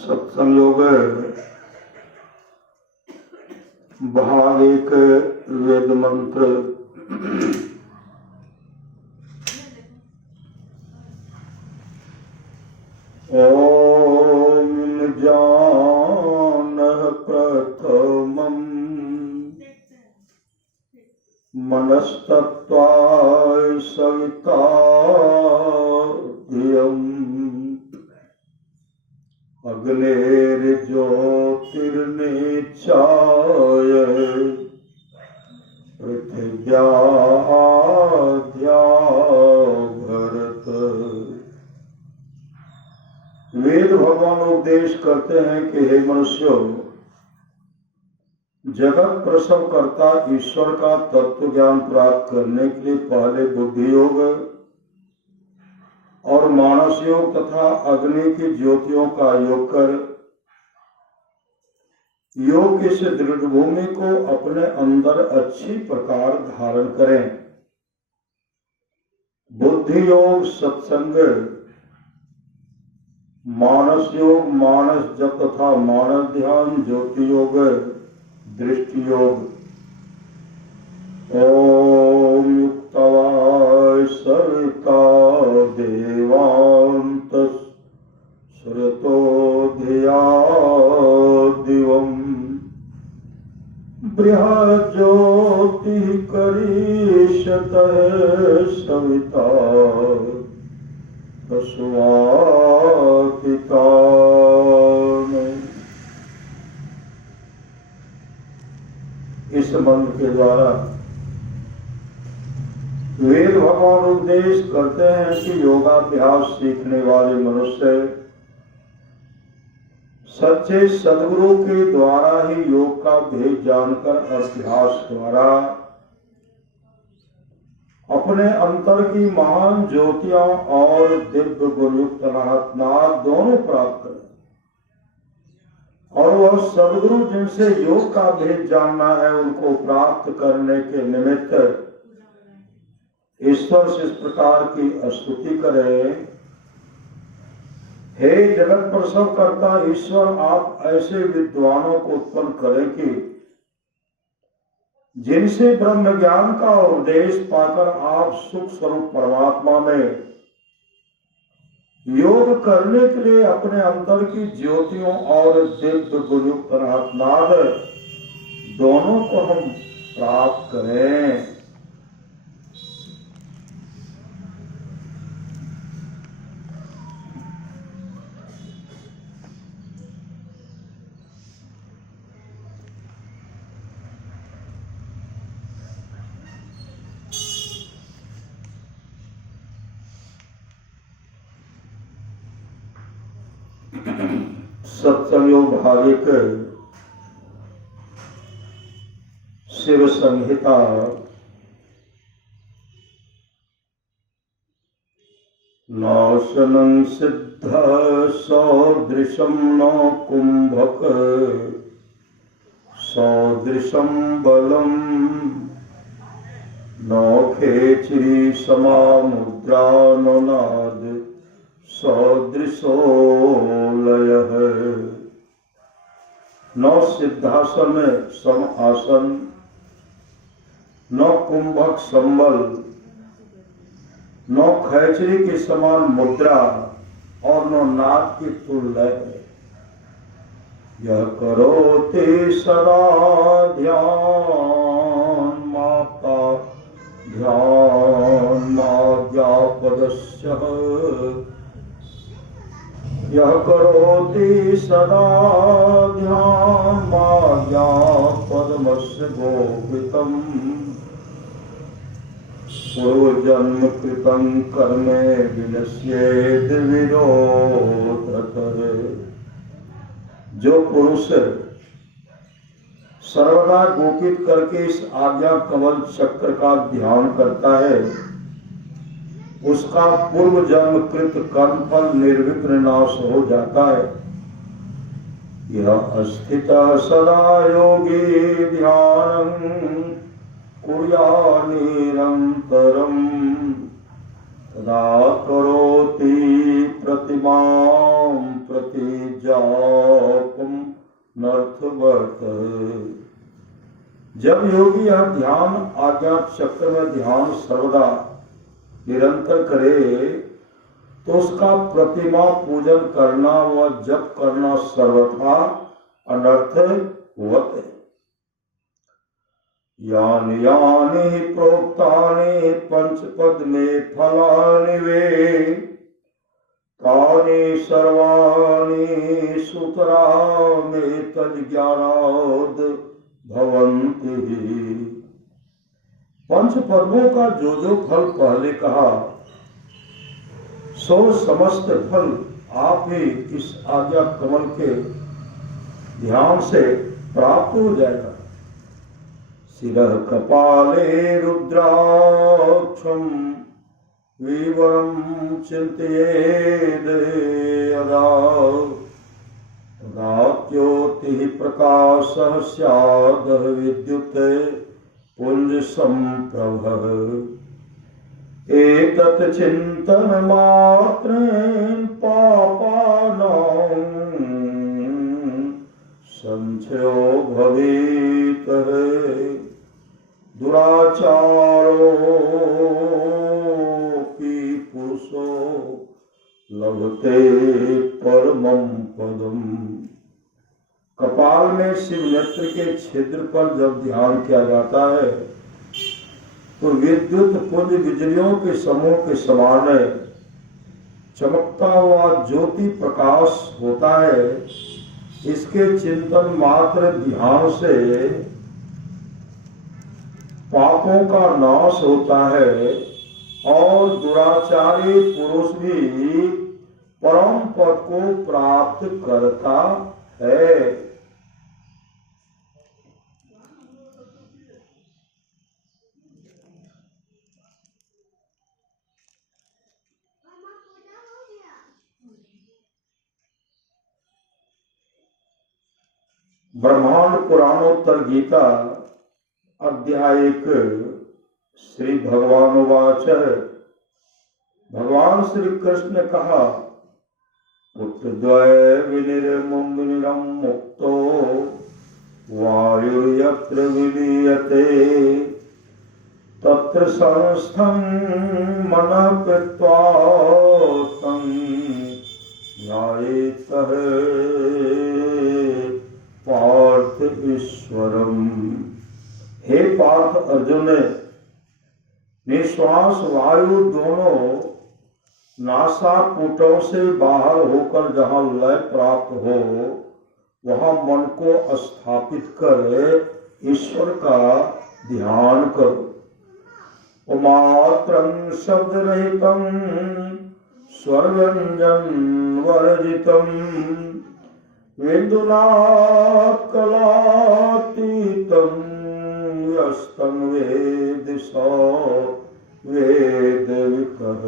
सत्संग योग भाग 1 वेद मंत्र। ओम जानः प्रथमं मनस्तत्त्वाय सविता धियम् अग्नेर्ज्योतिर्निचाय पृथिव्याद्या भरत। वेद भगवान उपदेश करते हैं कि हे मनुष्यों, जगत प्रसव करता ईश्वर का तत्व ज्ञान प्राप्त करने के लिए पहले बुद्धि योग और मानस योग तथा अग्नि की ज्योतियों का योग कर योग इस दृढ़ भूमि को अपने अंदर अच्छी प्रकार धारण करें। बुद्धि योग सत्संग, मानस योग मानस जप तथा मानस ध्यान, ज्योति योग दृष्टि योग। ओम युक्तवाय सविता देवांतः श्रुतो धिया दिवम् बृहज्योतिः करिष्यतः सविता तस्वातितान्। इस मंत्र के द्वारा वेद भगवान उपदेश करते हैं कि योगाभ्यास सीखने वाले मनुष्य सच्चे सद्गुरु के द्वारा ही योग का भेद जानकर अभ्यास द्वारा अपने अंतर की महान ज्योतियां और दिव्य गुणयुक्त नाद दोनों प्राप्त करें। और वह सद्गुरु जिनसे योग का भेद जानना है उनको प्राप्त करने के निमित्त ईश्वर से इस प्रकार की स्तुति करें। हे जगत प्रसव करता ईश्वर, आप ऐसे विद्वानों को उत्पन्न करें कि जिनसे ब्रह्म ज्ञान का उपदेश पाकर आप सुख स्वरूप परमात्मा में योग करने के लिए अपने अंतर की ज्योतियों और दिव्य गुणयुक्त नाद दोनों को हम प्राप्त करें। सत्संग योग भाग 1 शिव संहिता। नाशनं सिद्ध सदृशं न कुंभक सदृशं बलम् न खेचरी समा मुद्रा न नाद सदृशो लयः। न सिद्धासन में सम आसन, न कुंभक संबल, नो खैचरी के समान मुद्रा और नो नाद की तुल्य है। यह करोते सदा ध्यान माता ध्यान माद्यापदस्य यह करोति सदा ध्यान माद्यापदमस्य गोपितम् पूर्वजन्म कृतं कर्मे विनश्येद विरोधतः। जो पुरुष सर्वदा गोपित करके इस आज्ञा कमल चक्र का ध्यान करता है उसका पूर्व जन्म कृत कर्म फल निर्विघ्न नाश हो जाता है। यह अस्थित सदा योगी ध्यानं कुर्या निरंतरम तदा करोति प्रतिमां प्रतिजापम नर्थवत्। जब योगी यह ध्यान आज्ञा चक्र में ध्यान सर्वदा निरंतर करे तो उसका प्रतिमा पूजन करना व जप करना सर्वथा अनर्थवत् है। यानि यानि प्रोक्तानि पंचपद में फलानि वे तानि सर्वाणि सूत्रामेतद् ज्ञानाद् भवन्ति। पंच पद्मों का जो फल पहले कहा सो समस्त फल आप ही इस आज्ञा कमल के ध्यान से प्राप्त हो जाएगा। शिरः कपाले रुद्राक्षं विवरं चिन्तयेद् यदा तदा ज्योतिः प्रकाशः स्यादः विद्युत् पुंज संप्रभः। एतत् चिन्तनमात्रेण पापानां संशयो भवेत्। दुराचारोऽपि पुरुषो लभते परमं पदम्। कपाल में शिव नेत्र के छिद्र पर जब ध्यान किया जाता है तो विद्युत पुंज बिजलियों के समूह के समान चमकता हुआ ज्योति प्रकाश होता है। इसके चिंतन मात्र ध्यान से पापों का नाश होता है और दुराचारी पुरुष भी परम पद को प्राप्त करता है। ब्रह्मांड पुराणोत्तर गीता अध्याय 1 श्री भगवानुवाच। भगवान श्री कृष्ण ने कहा पुत्रद्वय विनिर्मुक्तो मुक्तो वायुर्यत्र विलीयते तत्र संस्थं मनः कृत्वा तं ध्यायेतः पार्थ ईश्वरम। हे पार्थ अर्जुन, निश्वास वायु दोनों नासापुटों से बाहर होकर जहां लय प्राप्त हो वहां मन को स्थापित कर ईश्वर का ध्यान करो। मात्रं शब्द रहितं स्वर व्यंजन वर्जितं वेदुनाथ कलातीतं यस्तं वेद स वेद विकः।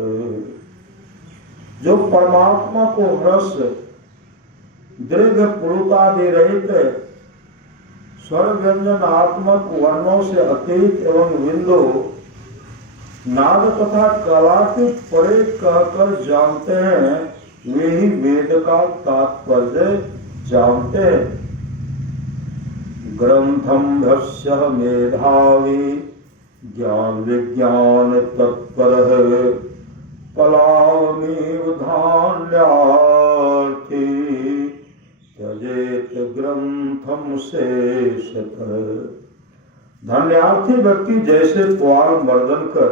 जो परमात्मा को रस दीर्घ पुरुतादि रहित स्वर व्यंजन आत्मक वर्णों से अतीत एवं विंदु नाद तथा कलातीत परे कहकर जानते हैं वे ही वेद का तात्पर्य जानते हैं। ग्रंथम भस्य मेधावी ज्ञान विज्ञान तत्पर धन्यार्थी व्यक्ति जैसे पुआल मर्दन कर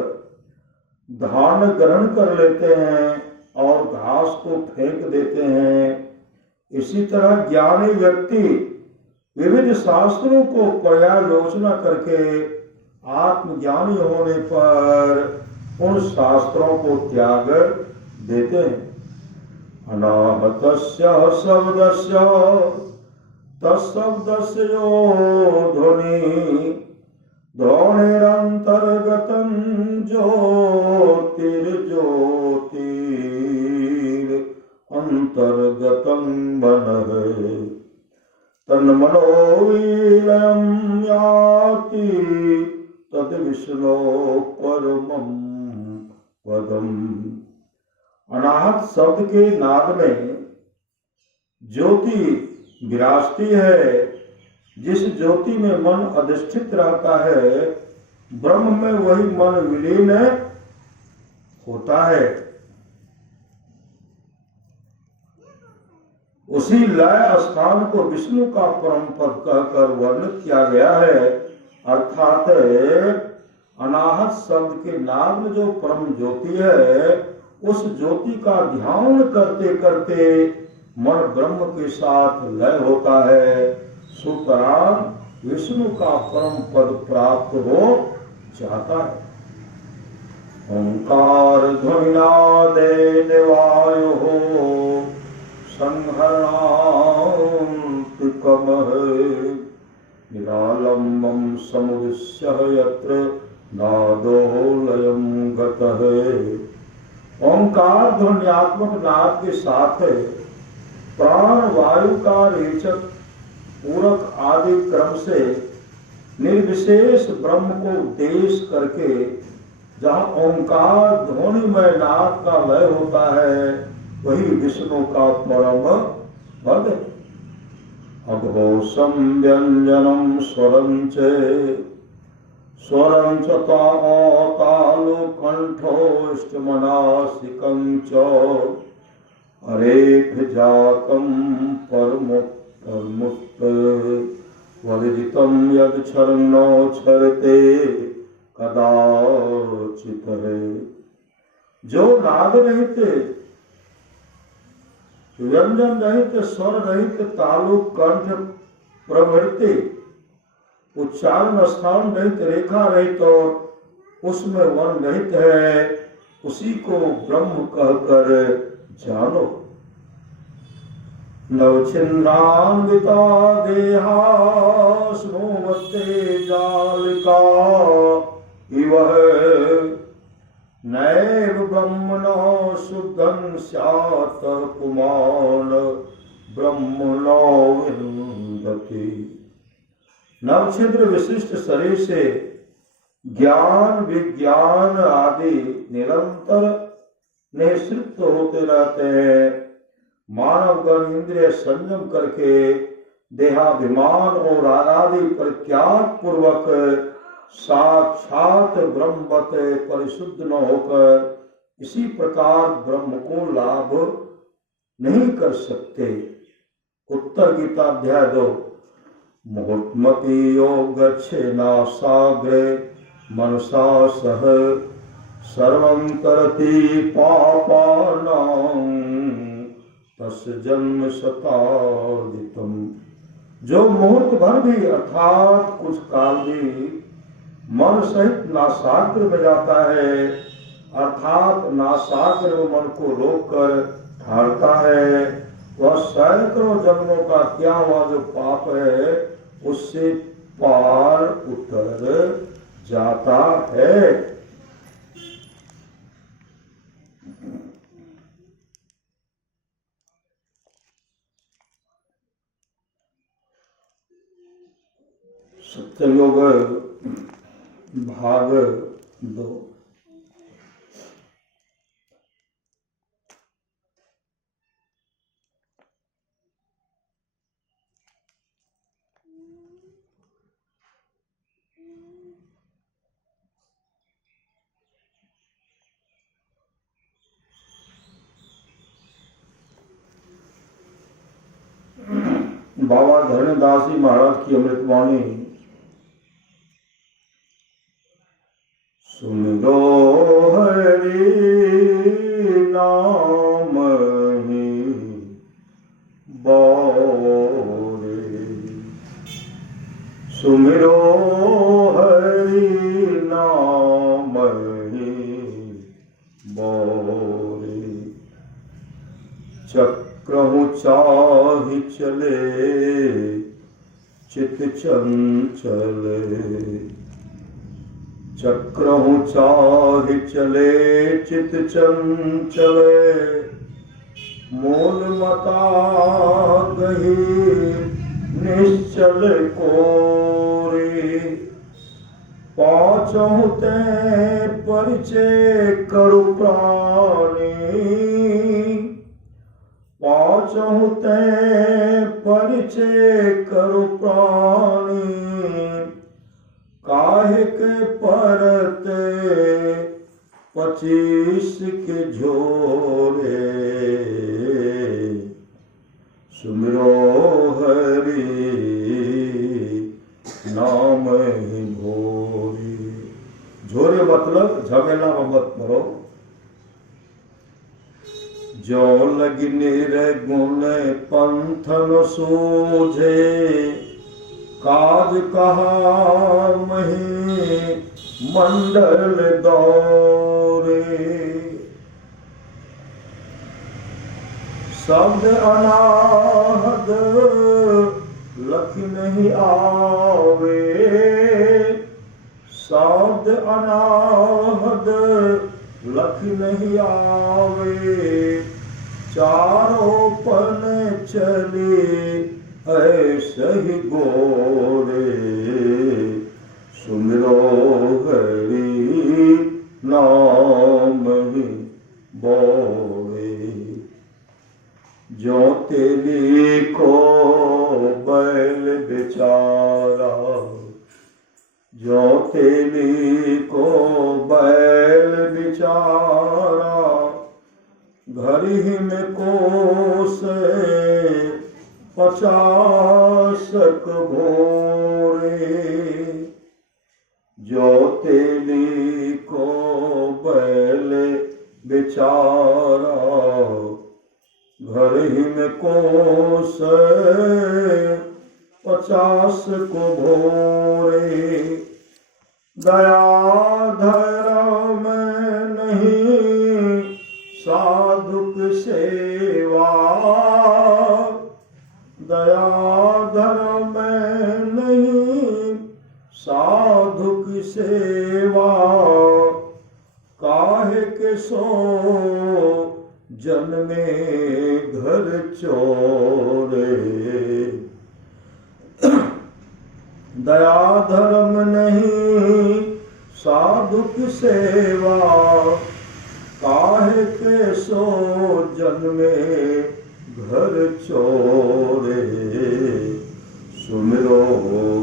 धान ग्रहण कर लेते हैं और घास को फेंक देते हैं, इसी तरह ज्ञानी व्यक्ति विविध शास्त्रों को पर्यालोचना करके आत्मज्ञानी होने पर उन शास्त्रों को त्याग देते हैं। अनाहतस्य शब्दस्य तत्शब्दस्य यो ध्वनि ध्वनिरंतर्गतं ज्योतिर्ज्योतिरंतर्गतं मनः तन्मनो विलयं याति तद विष्णो परमं पदम। अनाहत शब्द के नाद में ज्योति विराजती है, जिस ज्योति में मन अधिष्ठित रहता है ब्रह्म में वही मन विलीन होता है। उसी लय स्थान को विष्णु का परम पद कहकर वर्णित किया गया है। अर्थात अनाहत शब्द के नाद में जो परम ज्योति है, उस ज्योति का ध्यान करते करते मन ब्रह्म के साथ लय होता है। सुतरां विष्णु का परम पद प्राप्त हो जाता है। ओंकार ध्वनिनादेन वायुः संहरणान्तिकमः निरालम्बं समुदृश्य यत्र नादो लयं गतः। ओंकार ध्वन्यात्मक नाद के साथ प्राण वायु का रेचक पूरक आदि क्रम से निर्विशेष ब्रह्म को उद्देश्य करके जहाँ ओंकार ध्वनिमय नाद का लय होता है, वही विष्णु का परम पद है। अघोषम व्यंजनम स्वरं च तालु कंठोष्टमनासिकं च अरेख जातं परमुक्त वदितं यद क्षरणो क्षरते कदाचित है। जो नाद रहित, व्यंजन रहित, स्वर रहित, तालु कंठ प्रवृत्ति, उच्चारण स्थान रहित, रेखा रहित और उसमें वन रहित है, उसी को ब्रह्म कहकर जानो। नवछिन्द्रान्विता देहा स्नोवते जालिका इव नैव ब्रह्मणो शुद्धं स्यात् पुमान् ब्रह्मणो विन्दति। नवछिद्र विशिष्ट शरीर से ज्ञान विज्ञान आदि निरंतर निःसृत होते रहते हैं। मानवगण इंद्रिय संयम करके देहाभिमान और आदि परित्याग पूर्वक साक्षात ब्रह्मवत परिशुद्ध न होकर इसी प्रकार ब्रह्म को लाभ नहीं कर सकते। उत्तर गीता अध्याय 2। मुहूर्तमपि योग गच्छेना साग्रे मनसा सह सर्वं करति पापानां तस्य जन्म शताधिकम्। जो मुहूर्त भर भी अर्थात कुछ काल भी मन सहित नासाग्र में जाता है, अर्थात नासाग्र में मन को रोककर ठाड़ता है, वह सैकड़ों जन्मों का किया हुआ जो पाप है उससे पार उतर जाता है। सत्ययोग भाग 2। बाबा धरणीदास जी महाराज की अमृतवाणी हरि नाम ही बोरे, सुमिरो हरि नाम ही बोरे। चक्रहु चाहि चले चित चंचल, चक्रहु चाहि चले चित चंचल, मूल मता गही निश्चल कोरे। पाँचों ते परिचय करु प्राणी, पाँचों ते परिचय करु प्राणी, काहे के परते 25 के झोरे। सुमिरो हरि नाम ही भोरे। झोरे मतलब झमेला में मत मरो। जो लगिने रे गुण पंथन सूझे, काज कहा मही मंडल दौरे। शब्द अनाहद लख नहीं आवे, शब्द अनाहद लख नहीं आवे। चारों पन चले ऐसे ही गोरे, सुमिरो हरि नाम ही बोरे। जो तेली को बैल बेचारा, जो तेली को बैल बेचारा, घर ही में कोसे 50 भोरे। जो तेली को बैल बेचारा, घर ही में कोस 50 भोरे। दया धर्म नहीं साधुक सेवा, दया धर्म नहीं साधुक सेवा। काहे के सो जन्मे घर चोरे। दया धर्म नहीं साधुक सेवा, काहे के सो जन्मे घर चोरे। सुमिरो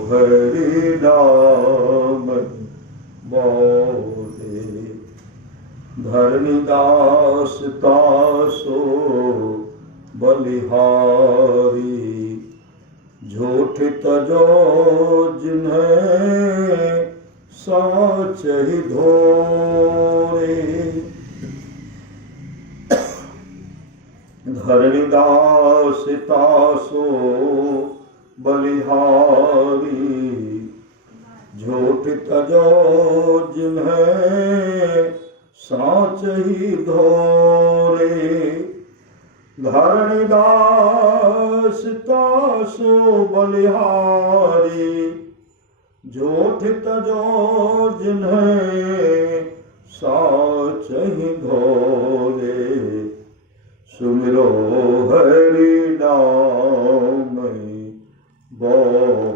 हरि नाम बोले। धरणीदास तासो बलिहारी, झूठ तजो जिन्हें साच ही धोरे। धरणीदास तासो बलिहारी, झूठ तजो जिन्हें साच ही धोरे। धरणीदास तासो बलिहारी, झूठ तजो जिन्हें साच ही धोरे। सुमिरो हरि नाम बोले।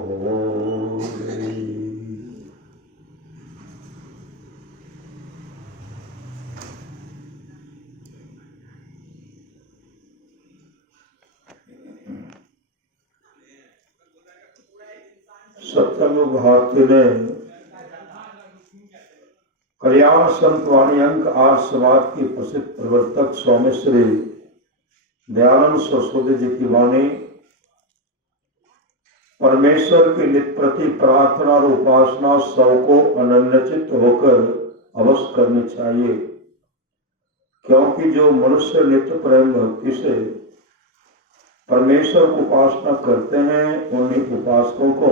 सत्संग भारती ने कल्याण संतवाणी अंक आर्य समाज की प्रसिद्ध प्रवर्तक स्वामी श्री दयानंद सरस्वती जी की वाणी परमेश्वर की नित्य प्रति प्रार्थना और उपासना सबको अनन्यचित होकर अवश्य करनी चाहिए, क्योंकि जो मनुष्य नित्य प्रेम भक्ति से परमेश्वर को उपासना करते हैं, उन्हीं उपासकों को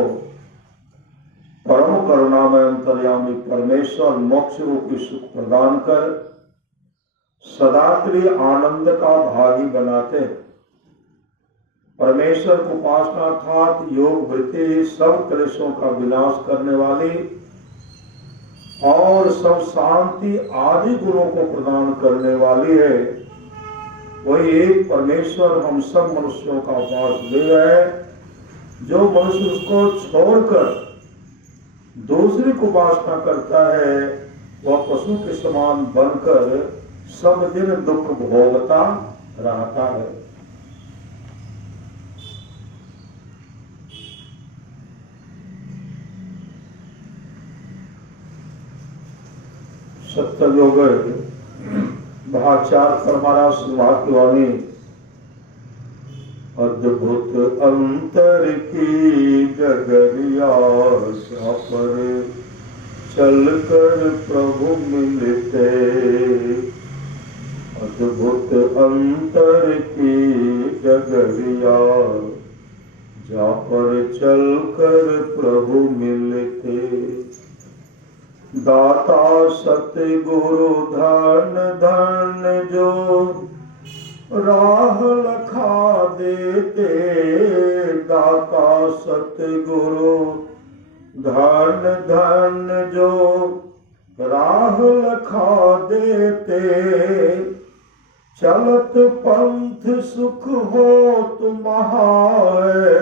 परम करुणामय अंतर्यामी परमेश्वर मोक्ष रूपी सुख प्रदान कर सदा के लिए आनंद का भागी बनाते हैं। परमेश्वर को उपासना अर्थात योग वृत्ति सब क्लेशों का विनाश करने वाली और सब शांति आदि गुणों को प्रदान करने वाली है। वही एक परमेश्वर हम सब मनुष्यों का उपास्य है। जो मनुष्य उसको छोड़कर दूसरी को उपासना करता है, वह पशु के समान बनकर सब दिन दुख भोगता रहता है। सत्ययोग भाग 4 परमारा सुभाग की वाणी। अद्भुत अंतर की डगरिया पर चल कर प्रभु मिलते, अद्भुत अंतर की डगरिया जा पर चल कर प्रभु मिलते। दाता सतगुरु धन धन जो राह लखा देते, दाता सतगुरु धन धन जो राह लखा देते। चलत पंथ सुख हो तुम्हारे,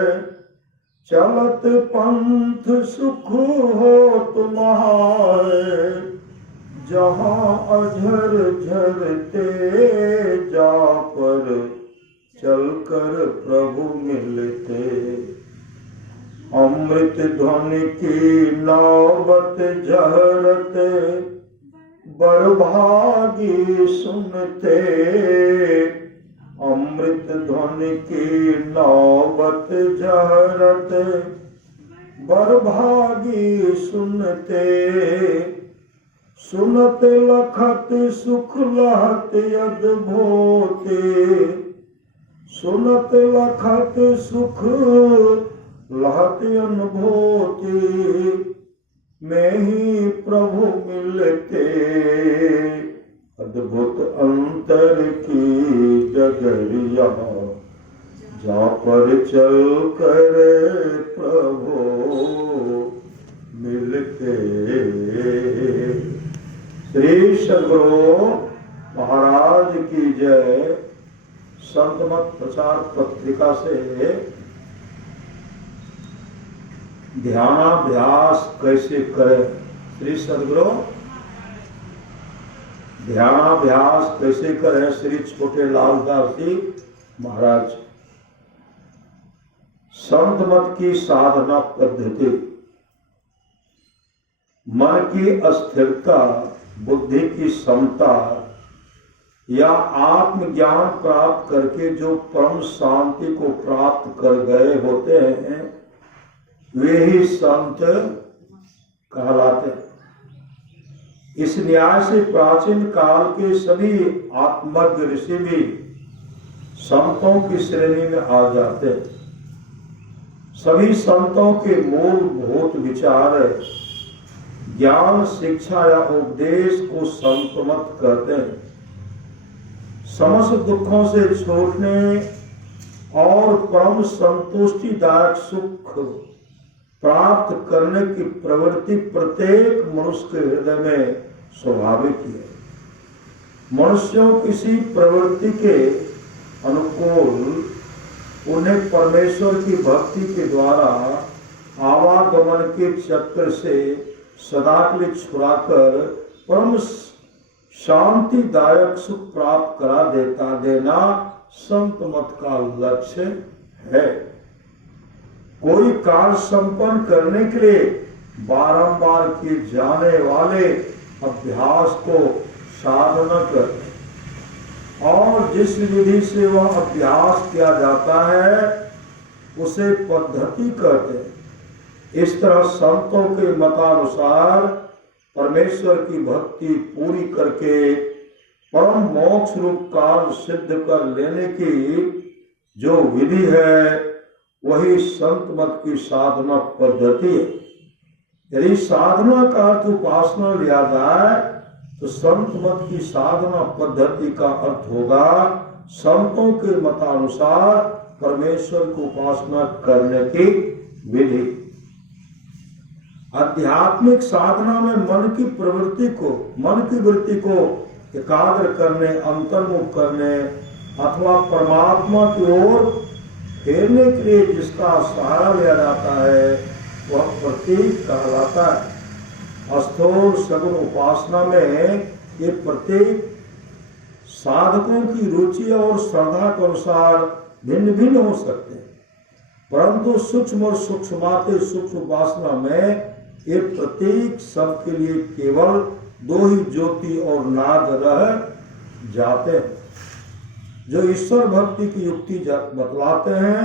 चलत पंथ सुख हो तुम्हारे। जहाँ अझर झरते जा पर चलकर प्रभु मिलते। अमृत ध्वनि की नौबत झरते, बड़भागी सुनते। अमृत ध्वनि की नौबत झरते, बड़भागी सुनते। सुनत लखत सुख लहत अद्भुते, सुनत लखत सुख लहत अनुभूति। में ही प्रभु मिलते, अद्भुत अंतर की डगरिया जा पर चल कर प्रभु मिलते। श्री सद्गुरु महाराज की जय। संतमत प्रचार पत्रिका से ध्यानाभ्यास कैसे करें। श्री सद्गुरु ध्यानाभ्यास कैसे करें, श्री छोटे लालदास जी महाराज। संत मत की साधना पद्धति। मन की अस्थिरता, बुद्धि की समता या आत्मज्ञान प्राप्त करके जो परम शांति को प्राप्त कर गए होते हैं, वे ही संत कहलाते हैं। इस न्याय से प्राचीन काल के सभी आत्मज्ञ ऋषि भी संतों की श्रेणी में आ जाते हैं। सभी संतों के मूलभूत विचार ज्ञान, शिक्षा या उपदेश को संतमत कहते हैं। समस्त दुखों से छूटने और परम संतुष्टिदायक सुख प्राप्त करने की प्रवृत्ति प्रत्येक मनुष्य के हृदय में स्वाभाविक है। मनुष्यों किसी प्रवृत्ति के अनुकूल उन्हें परमेश्वर की भक्ति के द्वारा आवागमन के चक्र से सदा के लिए छुड़ाकर परम शांतिदायक सुख प्राप्त करा देना संत मत का लक्ष्य है। कोई कार्य संपन्न करने के लिए बारंबार किए जाने वाले अभ्यास को साधना कर और जिस विधि से वह अभ्यास किया जाता है उसे पद्धति कहते हैं। इस तरह संतों के मतानुसार परमेश्वर की भक्ति पूरी करके परम मोक्ष रूप काल सिद्ध कर लेने की जो विधि है वही संत मत की साधना पद्धति है। यदि साधना का अर्थ उपासना लिया जाए तो संत मत की साधना पद्धति का अर्थ होगा संतों के मतानुसार परमेश्वर की उपासना करने की विधि। आध्यात्मिक साधना में मन की वृत्ति को एकाग्र करने, अंतर्मुख करने अथवा परमात्मा की ओर फेरने के लिए जिसका सहारा लिया जाता है वह प्रतीक कहलाता है। स्थूल सगुण उपासना में ये प्रतीक साधकों की रुचि और श्रद्धा के अनुसार भिन्न भिन्न हो सकते हैं, परंतु सूक्ष्म और सूक्ष्माति सूक्ष्म उपासना में ये प्रतीक सबके लिए केवल दो ही ज्योति और नाद रह जाते हैं। जो ईश्वर भक्ति की युक्ति बतलाते हैं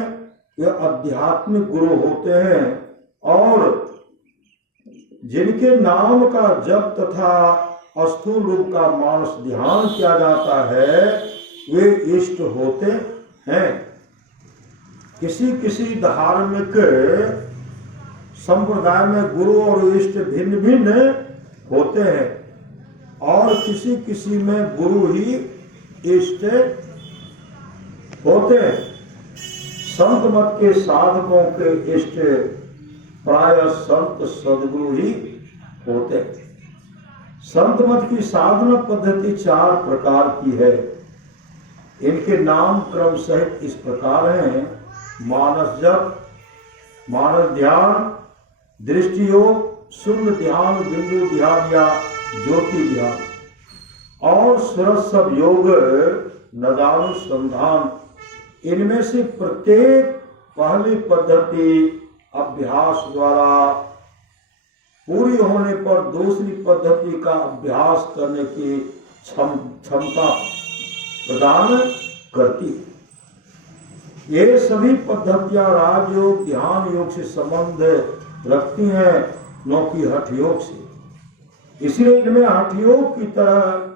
वे आध्यात्मिक गुरु होते हैं और जिनके नाम का जप तथा स्थूल रूप का मानस ध्यान किया जाता है वे इष्ट होते हैं। किसी धार्मिक संप्रदाय में गुरु और इष्ट भिन्न भिन्न होते हैं और किसी में गुरु ही इष्ट होते हैं। संत मत के साधकों के इष्ट प्राय संत सदगुरु ही होते हैं। संत मत की साधना पद्धति 4 प्रकार की है। इनके नाम क्रम सहित इस प्रकार हैं: मानस जप, मानस ध्यान, दृष्टि योग, शून्य ध्यान, बिंदु ध्यान या ज्योति ध्यान और सुरसव योग, नदानुसंधान। इनमें से प्रत्येक पहली पद्धति अभ्यास द्वारा पूरी होने पर दूसरी पद्धति का अभ्यास करने की क्षमता प्रदान करती है। ये सभी पद्धतियां राजयोग, ध्यान योग से संबंध रखती हैं, न कि हठ योग से। इसलिए इनमें हठ योग की तरह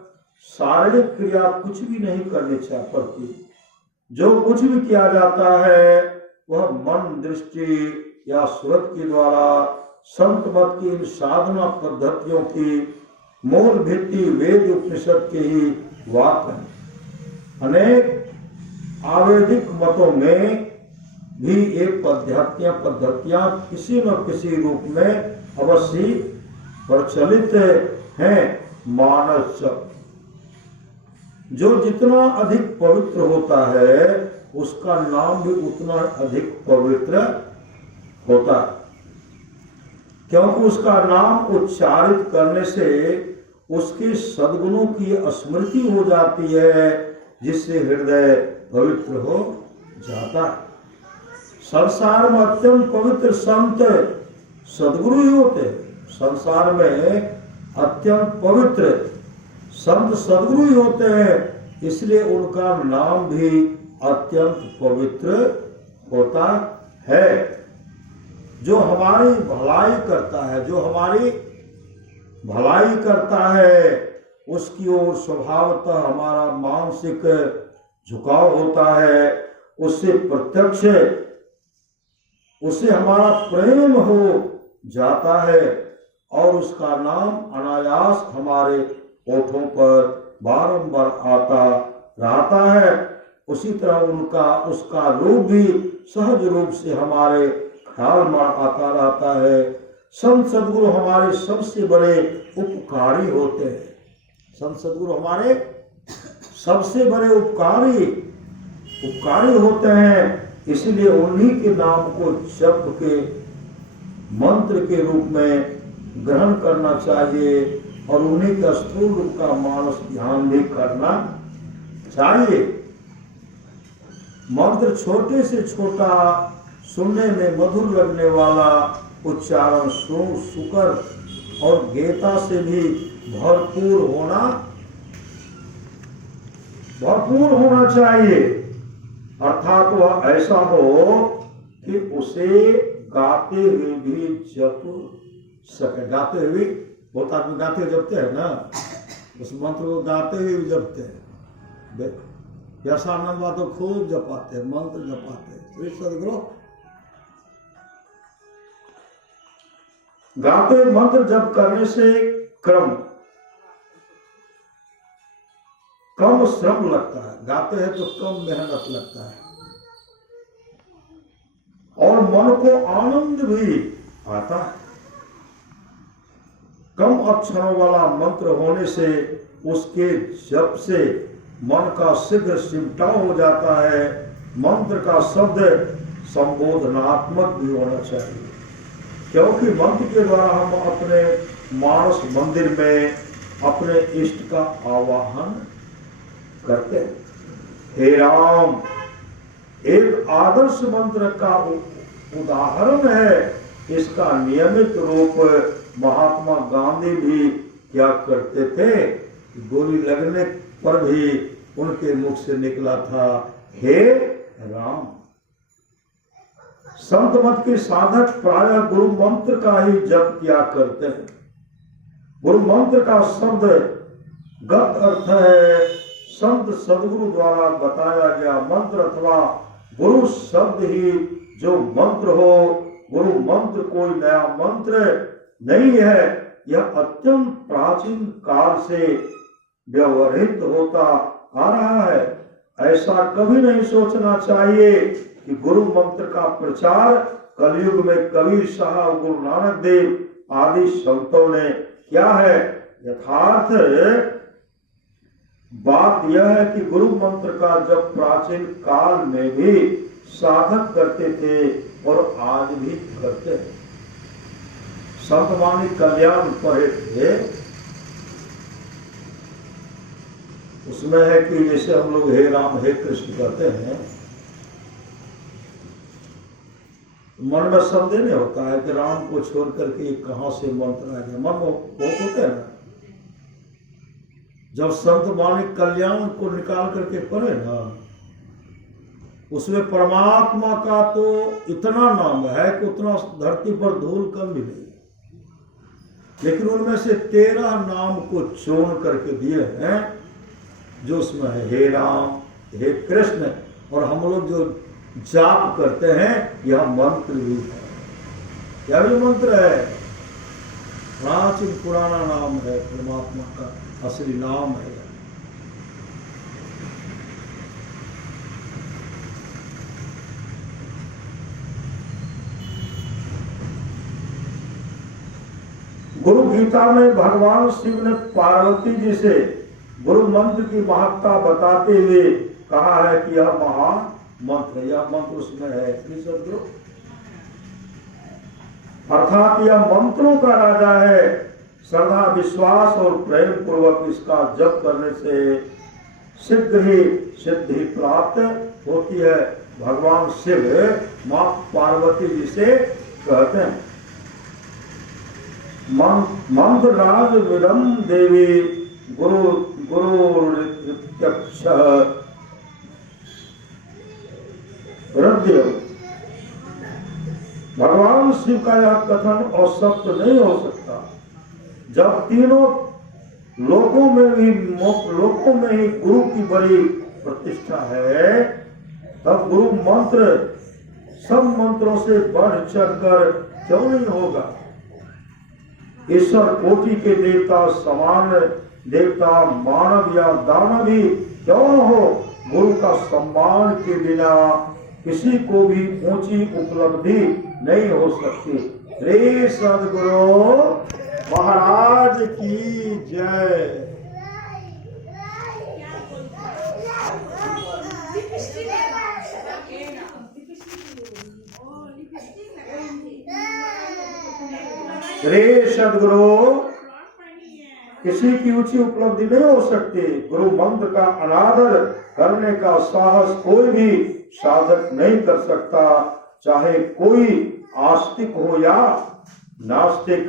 शारीरिक क्रिया कुछ भी नहीं करनी पड़ती। जो कुछ भी किया जाता है वह मन, दृष्टि या सुरत के द्वारा संत मत की इन साधना पद्धतियों की मूल भित्ति वेद उपनिषद के ही वाक्य है। अनेक आवेदिक मतों में भी ये पद्धतियां किसी न किसी रूप में अवश्य प्रचलित हैं। मानस जप जो जितना अधिक पवित्र होता है उसका नाम भी उतना अधिक पवित्र होता है, क्योंकि उसका नाम उच्चारित करने से उसके सद्गुणों की स्मृति हो जाती है, जिससे हृदय पवित्र हो जाता है। संसार में अत्यंत पवित्र संत सद्गुरु ही होते हैं। संसार में अत्यंत पवित्र संत सद्गुरु ही होते हैं, इसलिए उनका नाम भी अत्यंत पवित्र होता है। जो हमारी भलाई करता है, जो हमारी भलाई करता है, उसकी ओर स्वभावतः हमारा मानसिक झुकाव होता है। उससे प्रत्यक्ष उससे हमारा प्रेम हो जाता है और उसका नाम अनायास हमारे ओठों पर बारंबार आता रहता है। उसी तरह उसका रूप भी सहज रूप से हमारे ख्याल में आता रहता है। संत सद्गुरु हमारे सबसे बड़े उपकारी होते हैं। संत सद्गुरु हमारे सबसे बड़े उपकारी होते हैं, इसलिए उन्हीं के नाम को जप के मंत्र के रूप में ग्रहण करना चाहिए और उन्हीं का स्थूल रूप का मानस ध्यान भी करना चाहिए। मंत्र छोटे से छोटा, सुनने में मधुर लगने वाला, उच्चारण सुकर और गीता से भी भरपूर होना चाहिए। अर्थात वह ऐसा हो कि उसे गाते हुए भी जप सके, गाते हुए बहुत आदमी गाते हुए जपते हैं ना, उस मंत्र को गाते हुए भी जपते हैं। यशानंद बात तो खूब जपाते हैं, मंत्र जपाते हैं। श्री सदगुरु गाते मंत्र जप करने से कम श्रम लगता है, गाते हैं तो कम मेहनत लगता है, और मन को आनंद भी आता है। कम अक्षरों वाला मंत्र होने से उसके जप से मन का शीघ्र सिमटाव हो जाता है। मंत्र का शब्द संबोधनात्मक भी होना चाहिए, क्योंकि मंत्र के द्वारा हम अपने मानस मंदिर में अपने इष्ट का आवाहन करते हैं। हे राम एक आदर्श मंत्र का उदाहरण है। इसका नियमित रूप महात्मा गांधी भी क्या करते थे, गोली लगने पर भी उनके मुख से निकला था, हे राम। संत मत के साधक प्रायः गुरु मंत्र का ही जप किया करते हैं। गुरु मंत्र का शब्द गत अर्थ है संत सदगुरु द्वारा बताया गया मंत्र अथवा गुरु शब्द ही जो मंत्र हो। गुरु मंत्र कोई नया मंत्र नहीं है, यह अत्यंत प्राचीन काल से व्यवहृत होता आ रहा है। ऐसा कभी नहीं सोचना चाहिए कि गुरु मंत्र का प्रचार कलयुग में कबीर साहब, गुरु नानक देव आदि संतों ने किया है। यथार्थ बात यह है कि गुरु मंत्र का जब प्राचीन काल में भी साधक करते थे और आज भी करते हैं। संत मानी कल्याण पढ़े थे, उसमें है कि जैसे हम लोग हे राम हे कृष्ण कहते हैं, मन में संदेह नहीं होता है कि राम को छोड़ करके कहां से मंत्र आ गया। मन में बहुत होते हैं ना, जब संत वाणी कल्याण को निकाल करके पढ़े ना, उसमें परमात्मा का तो इतना नाम है कि उतना धरती पर धूल कम भी नहीं, लेकिन उनमें से 13 नाम को चुन करके दिए हैं जो उसमें है हे राम हे कृष्ण। और हम लोग जो जाप करते हैं यह मंत्र भी है, यह भी मंत्र है, प्राचीन पुराना नाम है, परमात्मा का असली नाम है। गुरु गीता में भगवान शिव ने पार्वती जी से गुरु मंत्र की महत्ता बताते हुए कहा है कि यह महान मंत्र, यह मंत्र उसमें है। सदगुरु अर्थात यह मंत्रों का राजा है। श्रद्धा विश्वास और प्रेम पूर्वक इसका जप करने से शीघ्र ही सिद्धि प्राप्त होती है। भगवान शिव मां पार्वती जी से कहते हैं, मंत्र राज विदम देवी गुरु गुरु हृदय। भगवान शिव का यह कथन असत्य नहीं हो सकता। जब तीनों लोकों में ही गुरु की बड़ी प्रतिष्ठा है, तब गुरु मंत्र सब मंत्रों से बढ़ चढ़कर क्यों नहीं होगा। ईश्वर कोटि के देवता समान देवता मानव या दानव ही क्यों न हो, गुरु का सम्मान के बिना किसी को भी ऊंची उपलब्धि नहीं हो सकती। श्री सदगुरु महाराज की जय। श्री सदगुरु किसी की ऊंची उपलब्धि नहीं हो सकती। गुरु मंत्र का अनादर करने का साहस कोई भी साधक नहीं कर सकता, चाहे कोई आस्तिक हो या नास्तिक।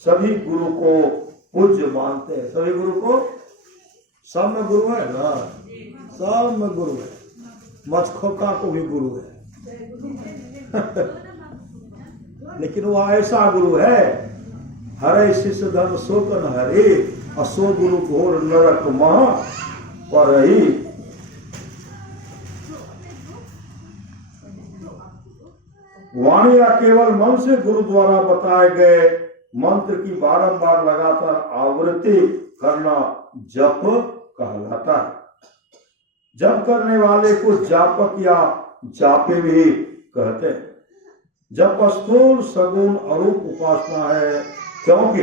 सभी गुरु को पूज्य मानते हैं। सभी गुरु को, सब में गुरु है ना, सब में गुरु है। मचखोका को भी गुरु है लेकिन वह ऐसा गुरु है, हरे शिष्य धर्म शोकन हरे, असो गुरु घोर नरक महा पर ही। वाणी या केवल मन से गुरु द्वारा बताए गए मंत्र की बारंबार लगातार आवृत्ति करना जप कहलाता है। जप करने वाले को जापक या जापे भी कहते हैं। जप स्थूल सगुण अरूप उपासना है, क्योंकि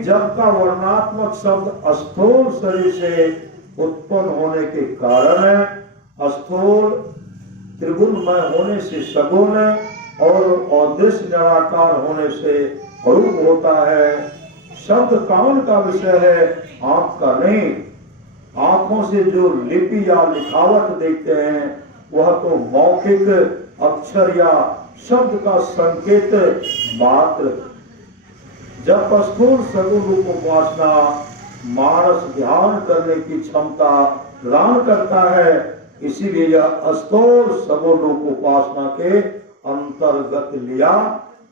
जप का वर्णात्मक शब्द स्थूल शरीर से उत्पन्न होने के कारण है। स्थूल त्रिगुणमय होने से सगुण और अदृश्य निराकार होने से अरूप होता है। शब्द कान का विषय है, आंख का नहीं। आंखों से जो लिपि या लिखावट देखते हैं वह तो मौखिक अक्षर या शब्द का संकेत मात्र। जब स्थूल सगुण रूप उपासना मानस ध्यान करने की क्षमता प्रदान करता है, इसीलिए यह स्थूल सगुण रूप उपासना के अंतर्गत लिया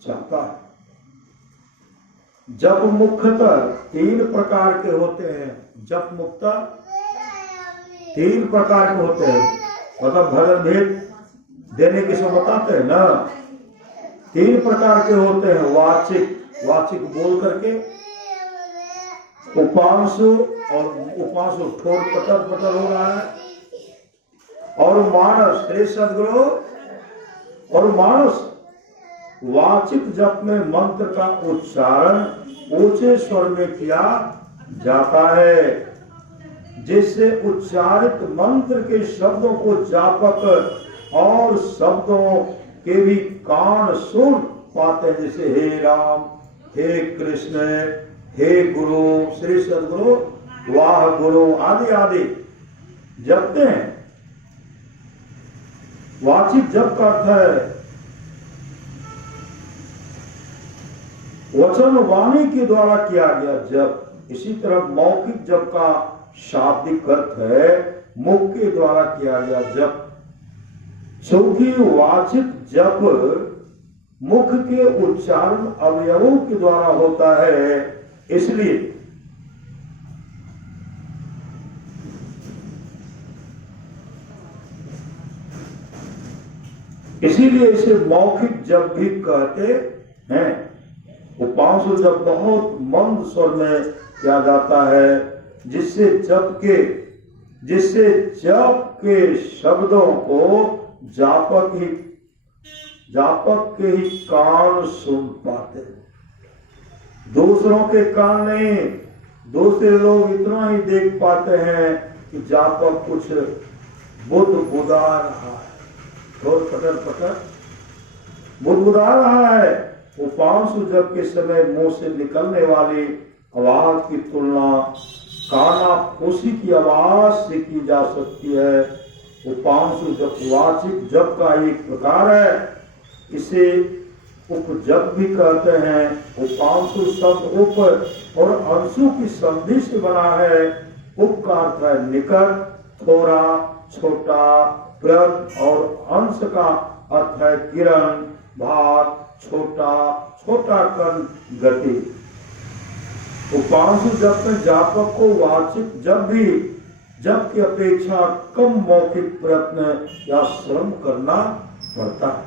जाता है। जप मुख्यतः 3 प्रकार के होते हैं। जप मुख्यतः 3 प्रकार के होते हैं, मतलब भजन भेद देने के समय बताते हैं ना। 3 प्रकार के होते हैं। वाचिक बोल करके, उपांशु और उपांशु ठोर पटर हो रहा है, और मानस श्री सद्गुरु और मानस। वाचिक जप में मंत्र का उच्चारण ऊंचे स्वर में किया जाता है, जिससे उच्चारित मंत्र के शब्दों को जापक और शब्दों के भी कान सुन पाते हैं। जैसे हे राम, हे कृष्ण, हे गुरु, श्री सद्गुरु, वाह गुरु आदि आदि जपते हैं। वाचिक जप का अर्थ है वचन वाणी के द्वारा किया गया जप। इसी तरह मौखिक जप का शाब्दिक अर्थ है मुख के द्वारा किया गया जप। क्योंकि वाचिक जप मुख के उच्चारण अवयवों के द्वारा होता है, इसीलिए इसे मौखिक जप भी कहते हैं। उपांशु जप बहुत मंद स्वर में किया जाता है, जिससे जप के शब्दों को जापक के ही कान सुन पाते। दूसरों के कान नहीं, दूसरे लोग इतना ही देख पाते हैं कि जापक कुछ बुदबुदा रहा है, पटर बुदबुदा रहा है। उपांशु जप के समय मुंह से निकलने वाली आवाज की तुलना कानाफूसी की आवाज से की जा सकती है। उपांशु जप वाचिक जप का एक प्रकार है, इसे उपजप भी कहते हैं। उपांशु शब्द उप और अंशु की संधि से बना है। उप का अर्थ है निकट, थोड़ा, छोटा, प्रद, और अंश का अर्थ है किरण, भाग, छोटा कण, गति। उपांशु जप में जापक को वाचिक जप की अपेक्षा कम मौखिक प्रयत्न या श्रम करना पड़ता है।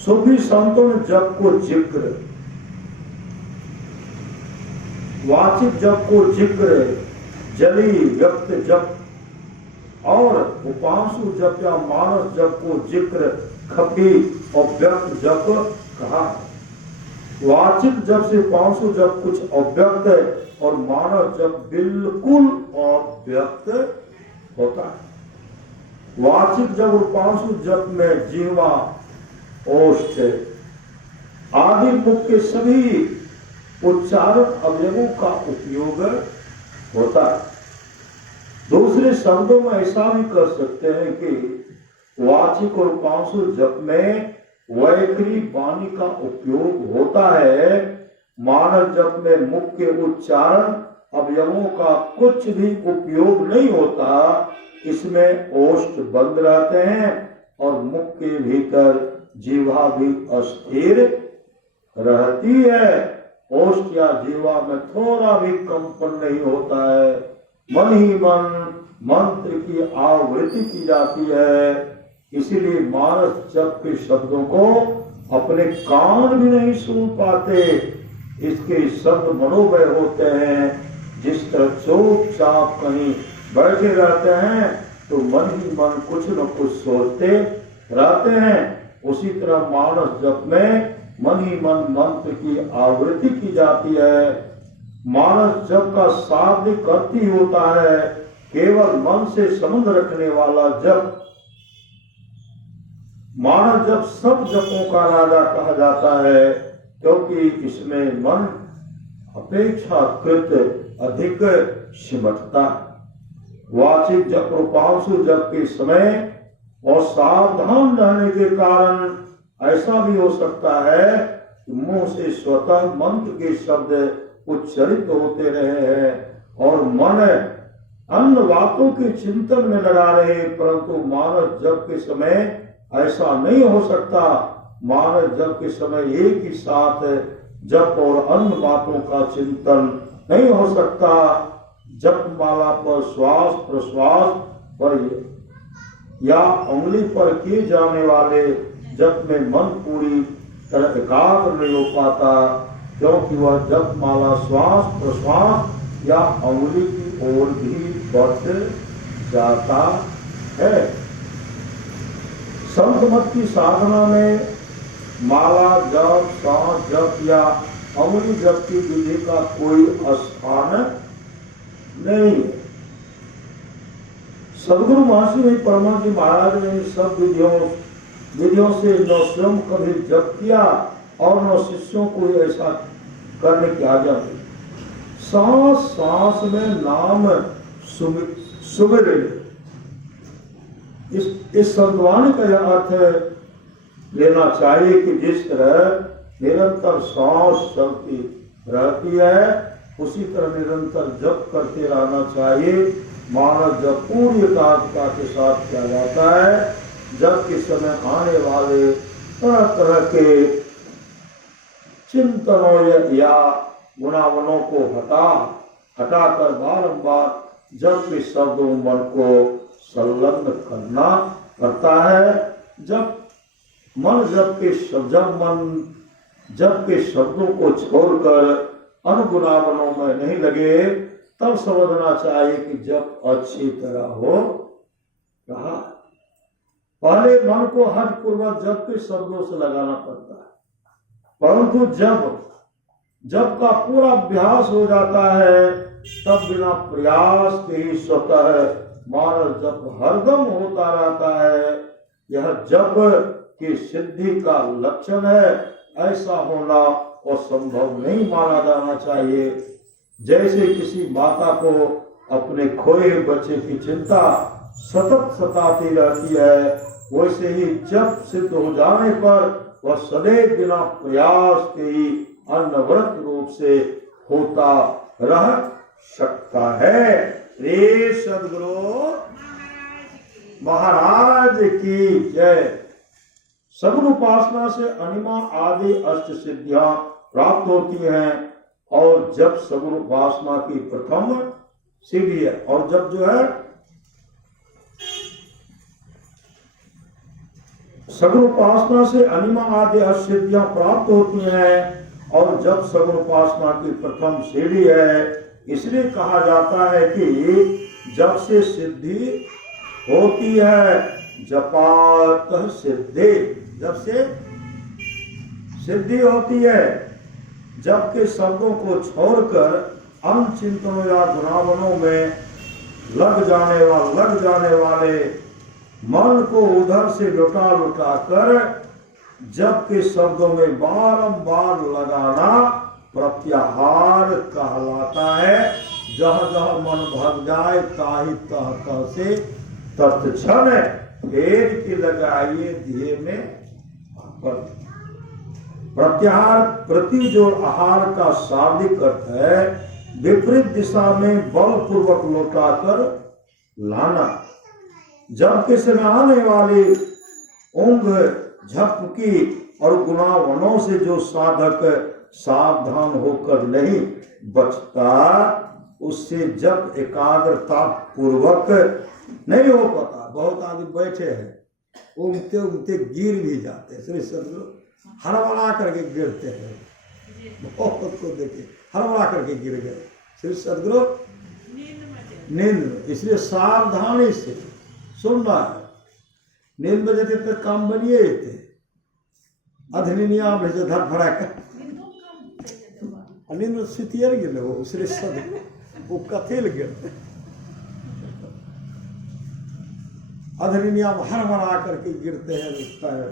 सूफी संतों ने जप को जिक्र, वाचिक जप को जिक्र, जली व्यक्त जप, और उपांशु जप या मानस जप को जिक्र, खफी और व्यक्त जप कहा है। वाचिक जप से उपांशु जप कुछ अव्यक्त है और मानस जप बिल्कुल अव्यक्त होता है। वाचिक जप और उपांशु जप में जीवा, ओष्ठ आदि मुख के सभी उच्चारण अवयवों का उपयोग होता है। दूसरे शब्दों में ऐसा भी कर सकते हैं कि वाचिक और उपांशु जप में वैखरी वाणी का उपयोग होता है। मानस जप में मुख के उच्चारण अवयवों का कुछ भी उपयोग नहीं होता। इसमें ओष्ठ बंद रहते हैं और मुख के भीतर जीवा भी अस्थिर रहती है। ओष्ठ या जीवा में थोड़ा भी कंपन नहीं होता है। मन ही मन मंत्र की आवृत्ति की जाती है। इसीलिए मानस जप के शब्दों को अपने कान भी नहीं सुन पाते। इसके शब्द मनोमय होते हैं। जिस तरह चुपचाप कहीं बैठे रहते हैं तो मन ही मन कुछ न कुछ सोचते रहते हैं, उसी तरह मानस जप में मन ही मन मंत्र की आवृत्ति की जाती है। मानस जप का शाब्दिक अर्थ ही होता है केवल मन से संबंध रखने वाला जप। मानस जप सब जपों का राजा कहा जाता है क्योंकि इसमें मन अपेक्षाकृत अधिक सिमटता है। वाचिक जप और पांसु जप के समय और सावधान रहने के कारण ऐसा भी हो सकता है कि मुंह से स्वतः मंत्र के शब्द उच्चरित होते रहे हैं और मन अन्य बातों के चिंतन में लगा रहे, परंतु मानस जप के समय ऐसा नहीं हो सकता। मानस जप के समय एक ही साथ जप और अन्य बातों का चिंतन नहीं हो सकता। जप माला पर श्वास प्रश्वास पर या उंगली पर किए जाने वाले जप में मन पूरी तरह एकाग्र नहीं हो पाता क्योंकि वह जप माला श्वास प्रश्वास या उंगली की ओर भी बढ़ जाता है। संत मत की साधना में माला जप सांस जप या उंगली जप की विधि का कोई स्थान नहीं है। सदगुरु महर्षि परमानंद जी महाराज ने सब विधियों से न स्वयं कभी जप किया और न शिष्यों को ऐसा करने की आज्ञा दी। सांस सांस में नाम सुमिर। इस संतवाणी का यह अर्थ लेना चाहिए कि जिस तरह निरंतर सांस चलती रहती है उसी तरह निरंतर जप करते रहना चाहिए। मानव जब पूरी एकाग्रता के साथ किया जाता है, जब के समय आने वाले तरह तरह के चिंतनों या गुणावनों को हटाकर बारंबार जब के शब्दों मन को संलग्न करना पड़ता है। जब मन जब के शब्दों को छोड़कर अनुगुणावनों में नहीं लगे तब समझना चाहिए कि जब अच्छी तरह हो रहा। पहले मन को हठ पूर्वक जब के शब्दों से लगाना पड़ता है, परंतु जब का पूरा अभ्यास हो जाता है तब बिना प्रयास के ही स्वतः मानस जप हरदम होता रहता है। यह जप की सिद्धि का लक्षण है। ऐसा होना और संभव नहीं माना जाना चाहिए। जैसे किसी माता को अपने खोए बच्चे की चिंता सतत सताती रहती है, वैसे ही जब सिद्ध हो जाने पर वह सदैव बिना प्रयास के ही अनवरत रूप से होता रह सकता है। रे सद्गुरु महाराज की जय। सगुण उपासना से अनिमा आदि अष्ट सिद्धियां प्राप्त होती हैं और जब सगुण उपासना की प्रथम सीढ़ी है और जब जो है सगुण उपासना से अनिमा आदि अष्ट सिद्धियां प्राप्त होती हैं और जब सगुण उपासना की प्रथम सीढ़ी है, इसलिए कहा जाता है कि जब से सिद्धि होती है जपात सिद्धि। जब से सिद्धि होती है, जब के शब्दों को छोड़कर अन्य चिंतनों या गुणावनों में लग जाने वाले मन को उधर से लुटा कर जब के शब्दों में बारंबार लगाना प्रत्याहार कहलाता है। जहाँ जहाँ मन भग जाए ताहि तह से तत्क्षण फेर की लगाइए दिए में प्रत्याहार प्रति जो आहार का शाब्दिक अर्थ है विपरीत दिशा में बलपूर्वक लौटाकर लाना। जब के समय आने वाली ऊंघ झपकी और गुनाहों से जो साधक सावधान होकर नहीं बचता, उससे जब एकाग्रता पूर्वक नहीं हो पाता। बहुत आदमी बैठे हैं, उमते उमते गिर भी जाते हैं। श्री सदगुरु हड़बड़ा करके गिरते हैं, बहुत को देखे हड़बड़ा करके गिर गए। श्री सदगुरु नींद, इसलिए सावधानी से सुनना है। नींद में जाते तो काम बनिए थे अधनिया भेजे धर भरा कर नींद में सितियर गिले वो श्री सदगुरु वो कथेल गिरते अधनिया हर भरा करके गिरते हैं। रुकता है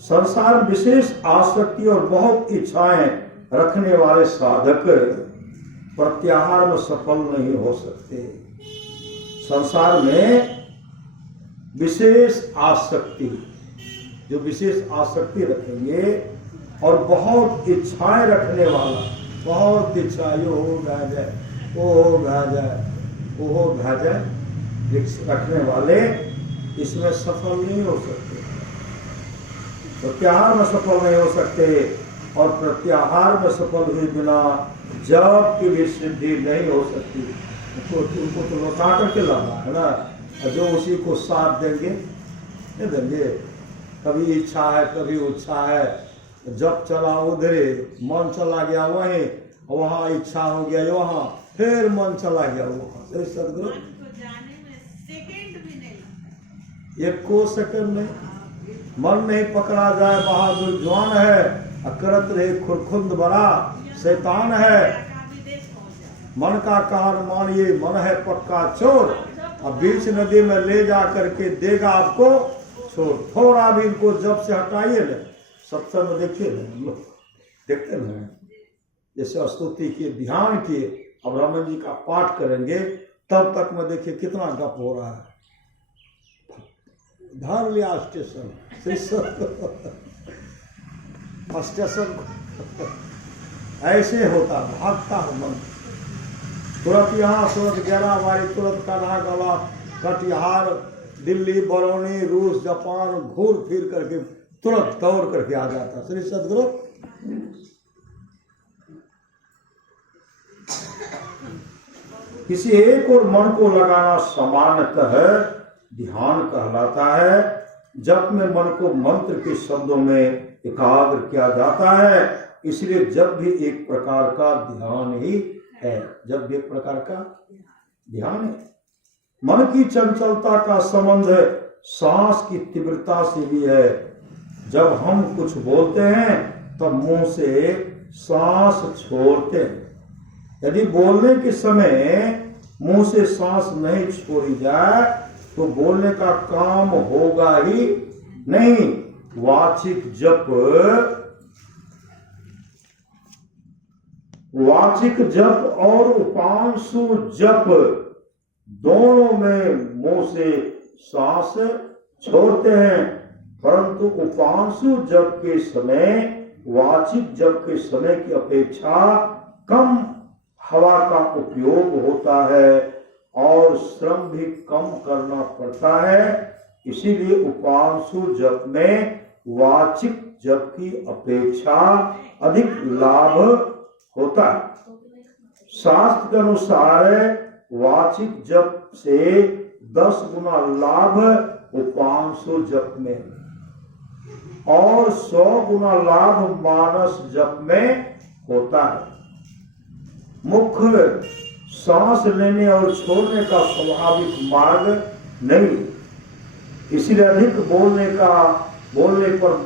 संसार विशेष आसक्ति और बहुत इच्छाएं रखने वाले साधक प्रत्याहार में सफल नहीं हो सकते। संसार में विशेष आसक्ति, जो विशेष आसक्ति रखेंगे और बहुत इच्छाएं रखने वाला, बहुत इच्छा यो हो गा जाए, वो हो गा जाए, वो हो गा जाए रखने वाले इसमें सफल नहीं हो सकते। प्रत्याहार में सफल नहीं हो सकते और प्रत्याहार में सफल हुए बिना जब की भी सिद्धि नहीं हो सकती। उनको तो लौटा करके लाना है ना, जो उसी को साथ देंगे नहीं देंगे। कभी इच्छा है कभी उत्साह है, जब चला उधरे मन चला गया वहीं, वहाँ इच्छा हो गया वहाँ, फिर मन चला गया वहाँ। सदगुरु एक को सेकंड नहीं, मन नहीं पकड़ा जाए बहादुर जवान है, करत रहे खुरखुंद बड़ा शैतान है। मन का कहन मानिए, मन है पक्का चोर, अब बीच नदी में ले जा करके देगा आपको छोड़। थोड़ा भी इनको जब से हटाइए न, सत्संग में देखिए न, लोग देखते न, जैसे स्तुति के ध्यान किए, अब रमन जी का पाठ करेंगे तब तक में देखिए कितना गप हो रहा है। धर लिया स्टेशन स्टेशन ऐसे होता, भागता है मन, तुरंत यहाँ तुरंत ग्यारह बारी, तुरंत कान्हा गला कटिहार दिल्ली बरौनी रूस जापान घूर फिर करके तुरंत दौड़ करके आ जाता। श्री सदगुरु किसी एक और मन को लगाना सामान्यतः ध्यान कहलाता है। जप में मन को मंत्र के शब्दों में एकाग्र किया जाता है, इसलिए जब भी एक प्रकार का ध्यान ही है। जब भी एक प्रकार का ध्यान है। मन की चंचलता का संबंध सांस की तीव्रता से भी है। जब हम कुछ बोलते हैं तब मुंह से सांस छोड़ते हैं। यदि बोलने के समय मुंह से सांस नहीं छोड़ी जाए तो बोलने का काम होगा ही नहीं। वाचिक जप और उपांशु जप दोनों में मुंह से सांस छोड़ते हैं, परंतु उपांशु जप के समय वाचिक जप के समय की अपेक्षा कम हवा का उपयोग होता है और श्रम भी कम करना पड़ता है। इसीलिए उपांशु जप में वाचिक जप की अपेक्षा अधिक लाभ होता है। शास्त्र के अनुसार वाचिक जप से 10 गुना लाभ उपांशु जप में और 100 गुना लाभ मानस जप में होता है। मुख्य सांस लेने और छोड़ने का स्वाभाविक मार्ग नहीं, इसलिए अधिक बोलने पर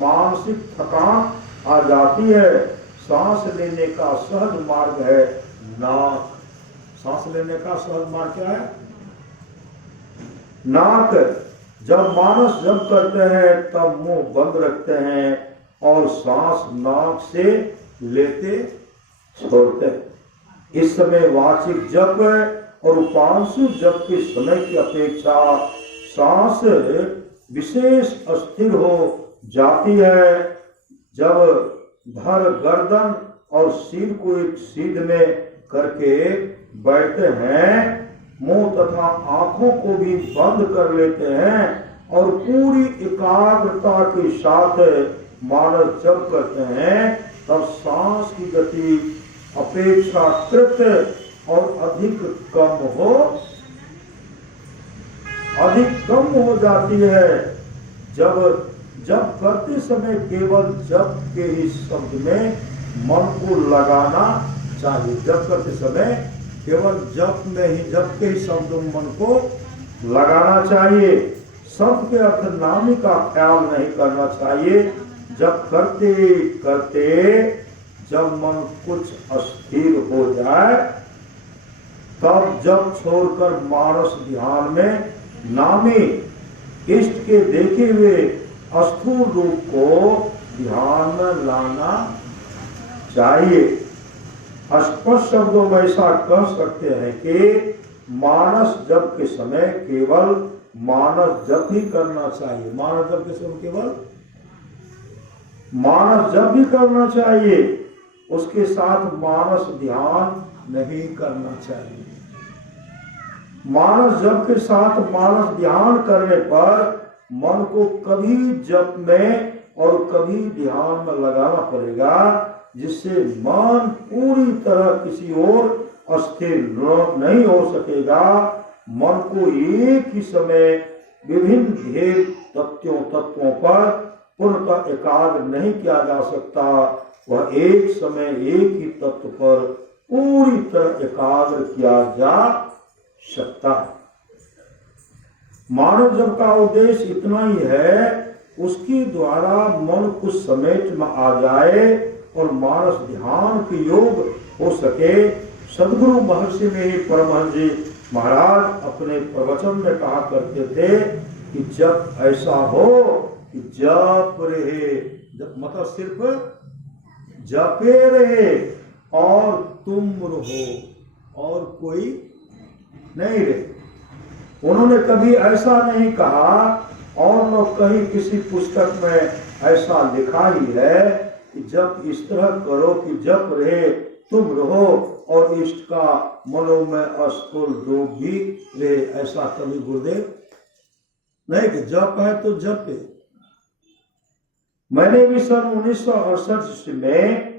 मानसिक थकान आ जाती है। सांस लेने का सहज मार्ग है नाक। सांस लेने का सहज मार्ग क्या है? नाक। जब मानस जप करते हैं तब मुंह बंद रखते हैं और सांस नाक से लेते छोड़ते हैं। इस समय वाचिक जप और उपांशु जप के समय की अपेक्षा सांस विशेष अस्थिर हो जाती है। जब धर गर्दन और सिर को एक सीध में करके बैठते हैं, मुंह तथा आंखों को भी बंद कर लेते हैं और पूरी एकाग्रता के साथ मानस जप करते हैं, तब सांस की गति अपेक्षाकृत और अधिक कम हो जाती है। जब करते समय केवल जप के ही शब्द में मन को लगाना चाहिए। जप करते समय केवल जप के ही शब्द में मन को लगाना चाहिए। शब्द के अर्थ नामी का ख्याल नहीं करना चाहिए। जब करते करते जब मन कुछ अस्थिर हो जाए, तब जब छोड़कर मानस ध्यान में नामी इष्ट के देखे हुए स्थूल रूप को ध्यान में लाना चाहिए। स्पष्ट शब्दों में ऐसा कह सकते हैं कि मानस जप के समय केवल मानस जप ही करना चाहिए। मानस जप के समय केवल मानस जप ही करना चाहिए, उसके साथ मानस ध्यान नहीं करना चाहिए। मानस जप के साथ मानस ध्यान करने पर मन को कभी जप में और कभी ध्यान में लगाना पड़ेगा, जिससे मन पूरी तरह किसी और अस्थिर नहीं हो सकेगा। मन को एक ही समय विभिन्न ध्येय तत्वों पर पूर्णतः एकाग्र नहीं किया जा सकता। वह एक समय एक ही तत्व पर पूरी तरह एकाग्र किया जा सकता है। मानव जप का उद्देश्य इतना ही है, उसके द्वारा मन कुछ समेट में आ जाए और मानस ध्यान के योग हो सके। सदगुरु महर्षि में परमहंस जी महाराज अपने प्रवचन में कहा करते थे कि जब ऐसा हो कि जप रहे, मतलब सिर्फ जपे रहे और तुम रहो और कोई नहीं रहे। उन्होंने कभी ऐसा नहीं कहा, और न कहीं किसी पुस्तक में ऐसा लिखा ही है कि जब इस तरह करो कि जप रहे तुम रहो और इष्ट का मनो में स्थूल रूप भी रहे। ऐसा कभी गुरुदेव नहीं कि जप है तो जप है। मैंने भी सन 1968 में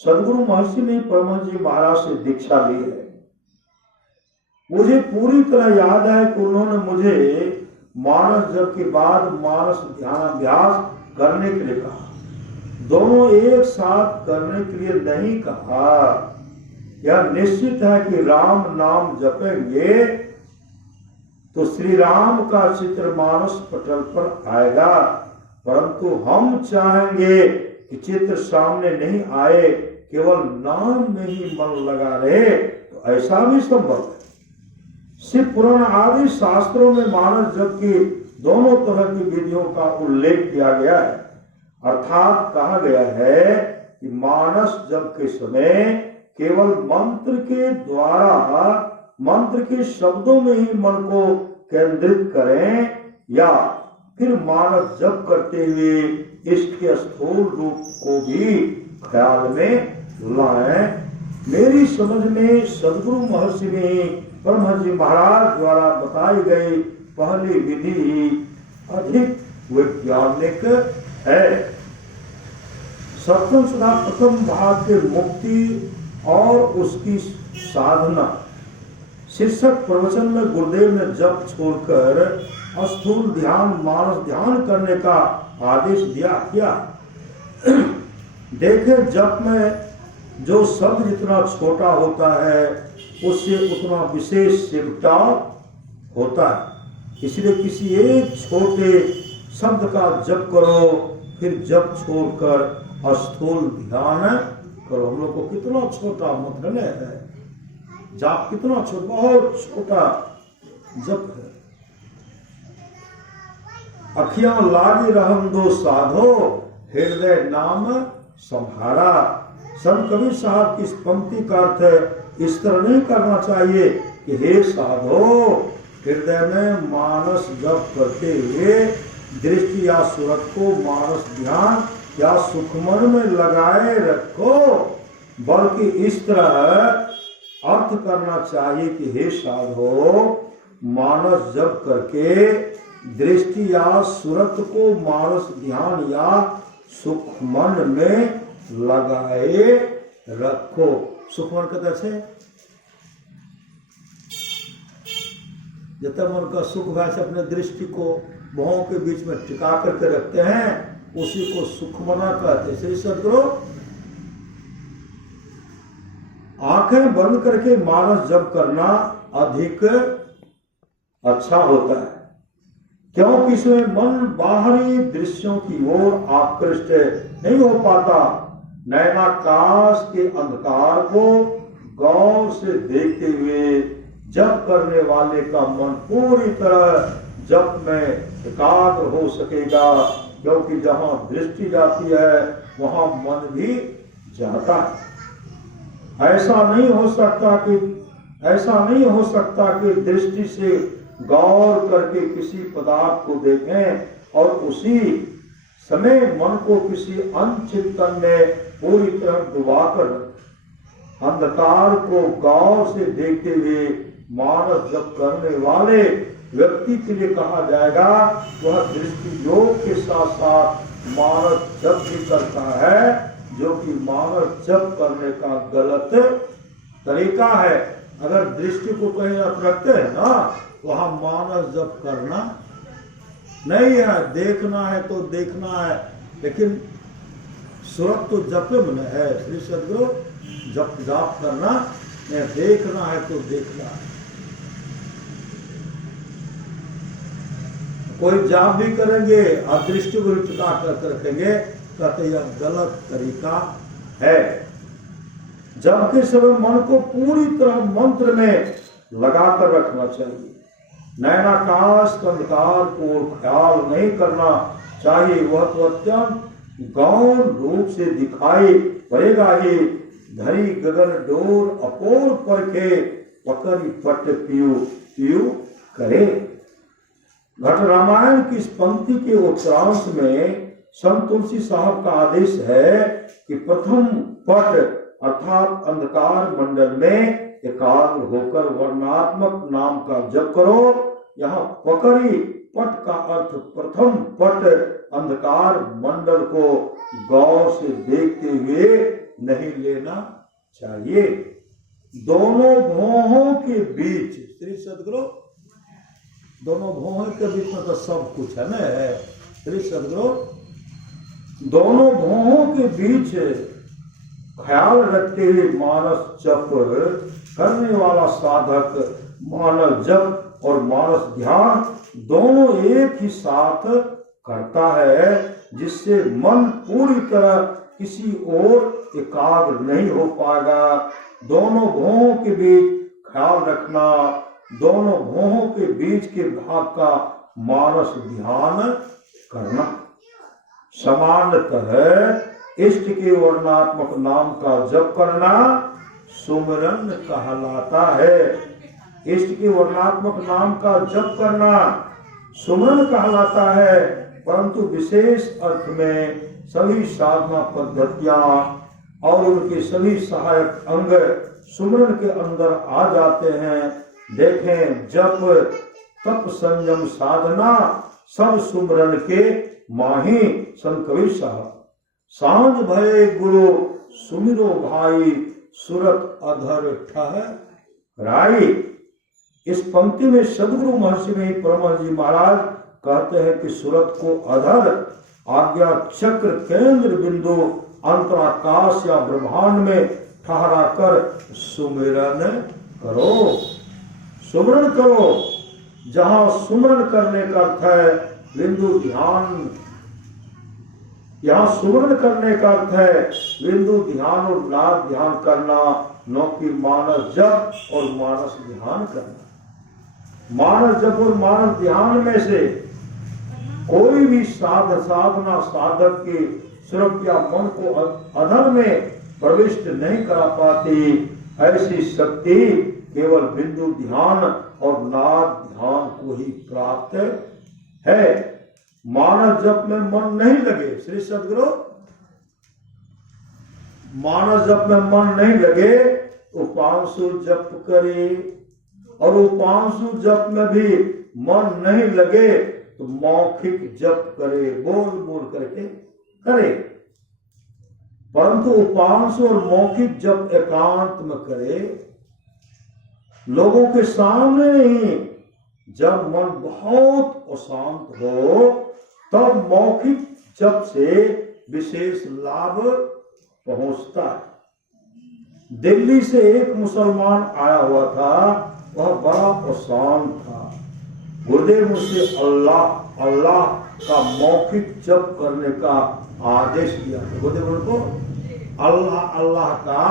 सदगुरु महर्षि में परमहंस जी महाराज से दीक्षा ली है। मुझे पूरी तरह याद है कि उन्होंने मुझे मानस जप के बाद मानस ध्यानाभ्यास करने के लिए कहा। दोनों एक साथ करने के लिए नहीं कहा। यह निश्चित है कि राम नाम जपेंगे तो श्री राम का चित्र मानस पटल पर आएगा, परंतु हम चाहेंगे कि चित्र सामने नहीं आए, केवल नाम में ही मन लगा रहे, तो ऐसा भी संभव है। शिव पुराण आदि शास्त्रों में मानस जप की दोनों तरह की विधियों का उल्लेख किया गया है। अर्थात कहा गया है कि मानस जप के समय केवल मंत्र के द्वारा मंत्र के शब्दों में ही मन को केंद्रित करें, या फिर मानस जप करते हुए इष्ट के स्थूल रूप को भी ख्याल में लाएं। मेरी समझ में सदगुरु महर्षि में परमहंस जी महाराज द्वारा बताई गई पहली विधि अधिक वैज्ञानिक है। सप्तम सुधा प्रथम भाग के मुक्ति और उसकी साधना शीर्षक प्रवचन में गुरुदेव ने जप छोड़कर स्थूल ध्यान मानस ध्यान करने का आदेश दिया। क्या देखे, जप में जो शब्द जितना छोटा होता है उससे उतना विशेष सिमटा होता है। इसलिए किसी एक छोटे शब्द का जप करो, फिर जप छोड़कर स्थूल ध्यान करो। हम लोग को कितना छोटा मतलब है, जाप कितना छोटा, बहुत छोटा जप है। अखियां लागे रहम दो साधो, हृदय नाम संहारा। संत कबीर साहब की इस पंक्ति का अर्थ इस तरह नहीं करना चाहिए कि हे साधो, हृदय में मानस जप करते हुए दृष्टि या सूरत को मानस ध्यान या सुखमन में लगाए रखो, बल्कि इस तरह अर्थ करना चाहिए कि हे साधो, मानस जप करके दृष्टि या सुरत को मानस ध्यान या सुख मन में लगाए रखो। सुख मन कहते हैं जब तक मन का सुख वैसे अपने दृष्टि को भवों के बीच में टिका करके रखते हैं, उसी को सुख मना कहते हैं। श्री सद्गुरु आंखें बंद करके मानस जप करना अधिक अच्छा होता है, क्योंकि इसमें मन बाहरी दृश्यों की ओर आकृष्ट नहीं हो पाता। नैनाकाश के अंधकार को गौर से देखते हुए जप करने वाले का मन पूरी तरह जप में एकाग्र हो सकेगा, क्योंकि जहां दृष्टि जाती है वहां मन भी जाता है। ऐसा नहीं हो सकता कि दृष्टि से गौर करके किसी पदार्थ को देखें और उसी समय मन को किसी अनचिंतन में पूरी तरह डुबाकर अंधकार को गौर से देखते हुए मानस जप करने वाले व्यक्ति के लिए कहा जाएगा वह दृष्टि योग के साथ साथ मानस जप भी करता है, जो कि मानस जप करने का गलत तरीका है। अगर दृष्टि को कहीं रखते हैं ना, वहां मानस जप करना नहीं है। देखना है तो देखना है, लेकिन सुरत तो जप में है। श्री सद्गुरु जप जाप करना नहीं, देखना है तो देखना है। कोई जाप भी करेंगे और दृष्टि को टिका कर रखेंगे, कहते यह गलत तरीका है। जबकि समय मन को पूरी तरह मंत्र में लगाकर रखना चाहिए। नैनाकाश अंधकार को ख्याल नहीं करना चाहिए, वह तो अत्यंत गौण रूप से दिखाई पड़ेगा ही। धरी गगन डोर अपोर पर के पकड़ी पट पियू पियू करे। घट रामायण की इस पंक्ति के उत्तरांश में संत तुलसी साहब का आदेश है कि प्रथम पट अर्थात अंधकार मंडल में एकाग्र होकर वर्णात्मक नाम का जप करो। यहाँ पकड़ी पट का अर्थ प्रथम पट अंधकार मंडल को गौर से देखते हुए नहीं लेना चाहिए। दोनों भौहों के बीच, श्री सद्गुरु दोनों भौहों के बीच में तो सब कुछ है ना। श्री सद्गुरु दोनों भौहों के बीच ख्याल रखते हुए मानस जप करने वाला साधक मानस जप और मानस ध्यान दोनों एक ही साथ करता है, जिससे मन पूरी तरह किसी और एकाग्र नहीं हो पाएगा। दोनों भौहों के बीच ख्याल रखना, दोनों भौहों के बीच के भाग का मानस ध्यान करना। सामान्यतः इष्ट के वर्णात्मक नाम का जप करना सुमिरन कहलाता है। इष्ट के वर्णात्मक नाम का जप करना सुमिरन कहलाता है, परंतु विशेष अर्थ में सभी साधना पद्धतियां और उनके सभी सहायक अंग सुमिरन के अंदर आ जाते हैं। देखें, जप तप संयम साधना सब सुमिरन के माही। संत कबीर साहब सांझ भये गुरु सुमिरो भाई सुरत अधर ठहराई। इस पंक्ति में सदगुरु महर्षि में परमहंस जी महाराज कहते हैं कि सुरत को अधर आज्ञा चक्र केंद्र बिंदु अंतराकाश या ब्रह्मांड में ठहरा कर सुमिरन करो। सुमिरन करो। जहां सुमिरन करने का अर्थ है बिंदु ध्यान, यहाँ सुमिरन करने का अर्थ है बिंदु ध्यान और नाद ध्यान करना, न कि मानस जप और मानस ध्यान करना। मानस जप और मानस ध्यान में से कोई भी साधना साधक की सुरक्षा मन को अधर में प्रविष्ट नहीं करा पाती। ऐसी शक्ति केवल बिंदु ध्यान और नाद ध्यान को ही प्राप्त है। मानस जप में मन नहीं लगे, श्री सद्गुरु मानस जप में मन नहीं लगे उपांशु जप करे, और उपांशु जप में भी मन नहीं लगे तो मौखिक जप करे, बोल बोल करके करे। परंतु उपांशु और मौखिक जप एकांत में करे, लोगों के सामने नहीं। जब मन बहुत अशांत हो तब मौखिक जप से विशेष लाभ पहुंचता है। दिल्ली से एक मुसलमान आया हुआ था, वह बड़ा अशांत था। गुरुदेव मुझसे अल्लाह अल्लाह का मौखिक जप करने का आदेश दिया था। गुरुदेव उनको अल्लाह अल्लाह का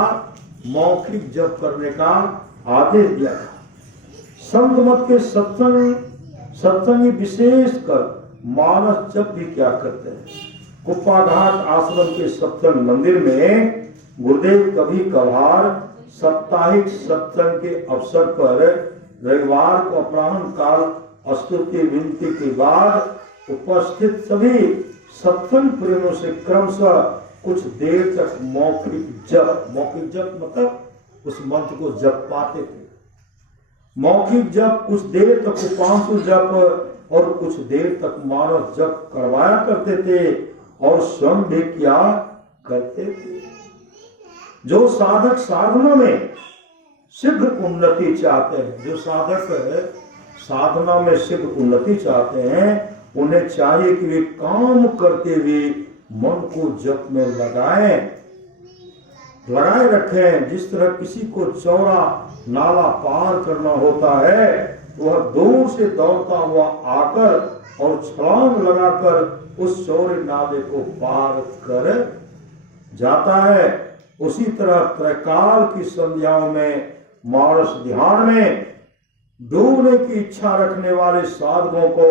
मौखिक जप करने का आदेश दिया था। संत मत के सत्संगी विशेष कर मानस जप भी क्या करते हैं। कुप्पा घाट आश्रम के सत्संग मंदिर में गुरुदेव कभी कभार साप्ताहिक सत्संग के अवसर पर रविवार को अपराह्न काल स्तुति विनती के बाद उपस्थित सभी सत्संग प्रेमियों से क्रमशः कुछ देर तक मौखिक जप मतलब उस मंत्र को जप पाते थे। मौखिक जप कुछ देर तक उपांशु जप और कुछ देर तक मानस जप करवाया करते थे और स्वयं भी क्या करते थे। जो साधक साधना में शीघ्र उन्नति चाहते हैं, जो साधक साधना में शीघ्र उन्नति चाहते हैं, उन्हें चाहिए कि वे काम करते हुए मन को जप में लगाए रखें। जिस तरह किसी को चौड़ा नाला पार करना होता है, वह दूर से दौड़ता हुआ आकर और छलांग लगाकर उस चौड़े नाले को पार कर जाता है, उसी तरह त्रैकाल की संध्याओं में मानस ध्यान में डूबने की इच्छा रखने वाले साधकों को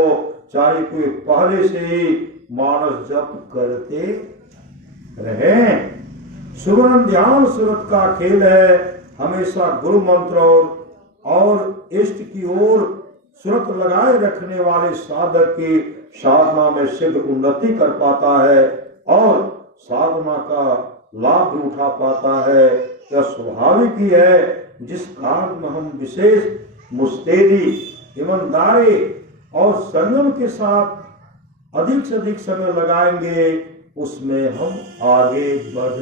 चाहिए कोई पहले से ही मानस जप करते रहें। सुगम ध्यान सूरत का खेल है। हमेशा गुरु मंत्र और इष्ट की ओर सूरत लगाए रखने वाले साधक की साधना में शीघ्र उन्नति कर पाता है और साधना का लाभ भी उठा पाता है। यह स्वाभाविक ही है। जिस काम में हम विशेष मुस्तैदी, ईमानदारी और संयम के साथ अधिक से अधिक समय लगाएंगे, उसमें हम आगे बढ़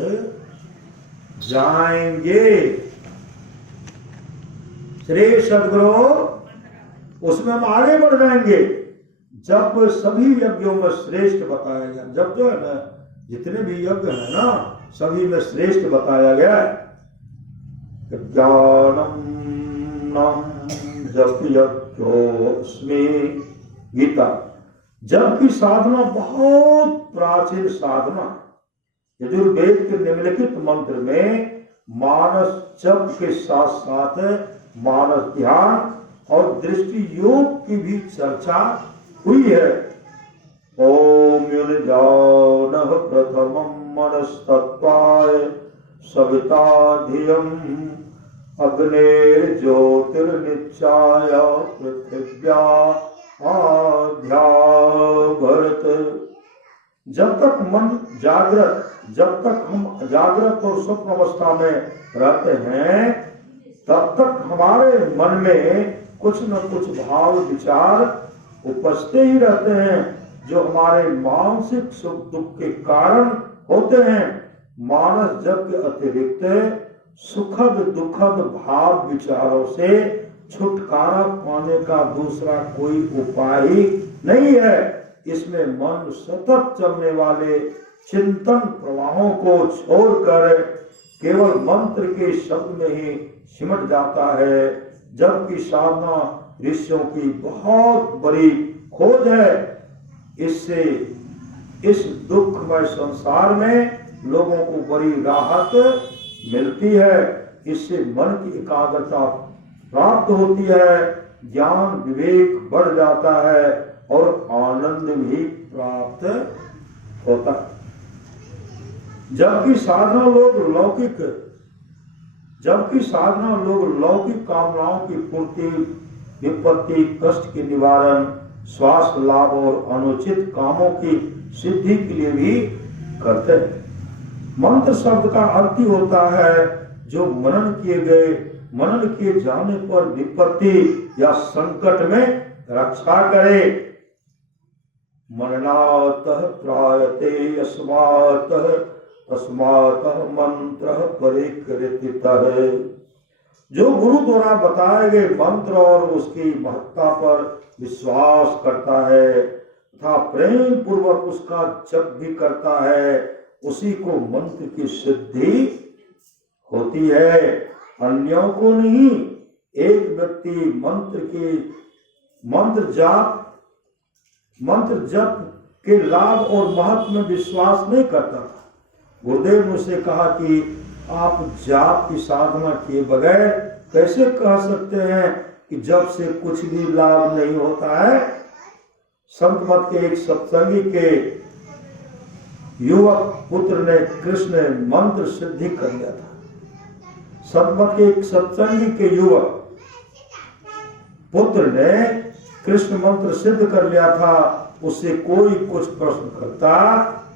जाएंगे। श्री सद्गुरु, उसमें हम आगे बढ़ जाएंगे। जब सभी यज्ञों में श्रेष्ठ बताया गया, जब जो है ना जितने भी यज्ञ है ना सभी में श्रेष्ठ बताया गया ज्ञानम जप यज्ञोस्मि गीता। जप की साधना बहुत प्राचीन साधना। यजुर्वेद के निम्नलिखित मंत्र में मानस जप के साथ साथ मानस ध्यान और दृष्टि योग की भी चर्चा हुई है। ओम युनिजानः प्रथमं मनस्तत्वाय सविता धियम् अग्नेर्ज्योतिर्निच्चाय पृथिव्या आध्या भरत। जब तक मन जागृत, जब तक हम जागृत और स्वप्न अवस्था में रहते हैं, तब तक हमारे मन में कुछ न कुछ भाव विचार उपजते ही रहते हैं, जो हमारे मानसिक सुख दुख के कारण होते हैं। मानस जप के अतिरिक्त सुखद दुखद भाव विचारों से छुटकारा पाने का दूसरा कोई उपाय ही नहीं है। इसमें मन सतत चलने वाले चिंतन प्रवाहों को छोड़कर केवल मंत्र के शब्द में ही सिमट जाता है। जबकि साधना ऋषियों की बहुत बड़ी खोज है। इससे इस दुखमय संसार में लोगों को बड़ी राहत मिलती है। इससे मन की एकाग्रता प्राप्त होती है, ज्ञान विवेक बढ़ जाता है और आनंद भी प्राप्त होता है। जबकि साधना लोग लौकिक कामनाओं की पूर्ति, विपत्ति, कष्ट के निवारण, स्वास्थ्य लाभ और अनुचित कामों की सिद्धि के लिए भी करते हैं। मंत्र शब्द का अर्थ ही होता है जो मनन किए जाने पर विपत्ति या संकट में रक्षा करे। मननातः त्रायते यस्मातः तस्मातः मंत्र परिकृतितः। जो गुरु द्वारा बताए गए मंत्र और उसकी महत्ता पर विश्वास करता है तथा प्रेम पूर्वक उसका जप भी करता है, उसी को मंत्र की सिद्धि होती है, अन्यों को नहीं। एक व्यक्ति मंत्र जप के लाभ और महत्व में विश्वास नहीं करता था। गुरुदेव ने उसे कहा कि आप जाप की साधना किए बगैर कैसे कह सकते हैं कि जप से कुछ भी लाभ नहीं होता है। संत मत के एक सत्संगी के युवक पुत्र ने कृष्ण मंत्र सिद्धि कर लिया था। संत मत के एक सत्संगी के युवक पुत्र ने कृष्ण मंत्र सिद्ध कर लिया था। उससे कोई कुछ प्रश्न करता,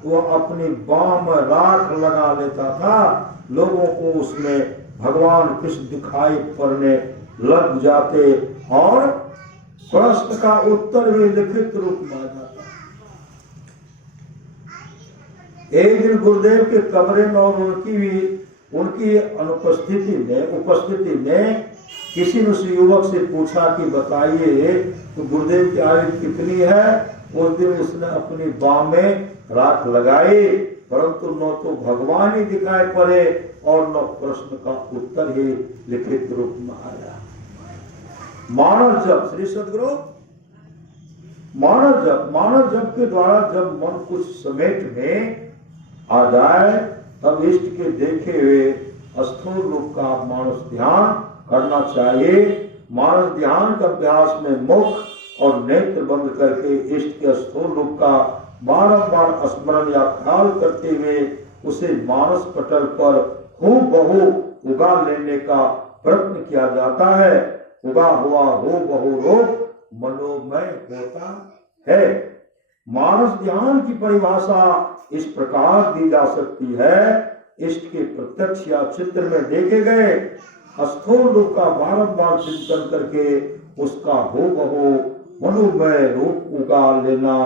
वो अपनी बाह में राख लगा लेता था, लोगों को उसमें भगवान कृष्ण दिखाई पड़ने लग जाते और प्रश्न का उत्तर भी लिखित रूप में आ जाता। एक दिन गुरुदेव के कमरे में और उनकी उपस्थिति में किसी ने उस युवक से पूछा कि बताइए तो गुरुदेव की आयु कितनी है। उस दिन उसने अपनी बाह में राख लगाई, परंतु न तो भगवान ही दिखाई पड़े और न प्रश्न का उत्तर ही लिखित रूप में आया। मानव जप, श्री सद्गुरु मानव जप के द्वारा जब मन कुछ समेट में आ जाए तब इष्ट के देखे हुए स्थूल रूप का मानस ध्यान करना चाहिए। मानस ध्यान का अभ्यास में मुख और नेत्र बंद करके इष्ट के स्थूल रूप का बारंबार स्मरण या ख्याल करते हुए उसे मानस पटल पर हूबहू उगा लेने का प्रयत्न किया जाता है। उगा हुआ हूबहू रूप मनोमय होता है। मानस ध्यान की परिभाषा इस प्रकार दी जा सकती है, इष्ट के प्रत्यक्ष या चित्र में देखे गए स्थूल रूप का बारंबार चिंतन करके उसका हूबहू मनोमय रूप उगा लेना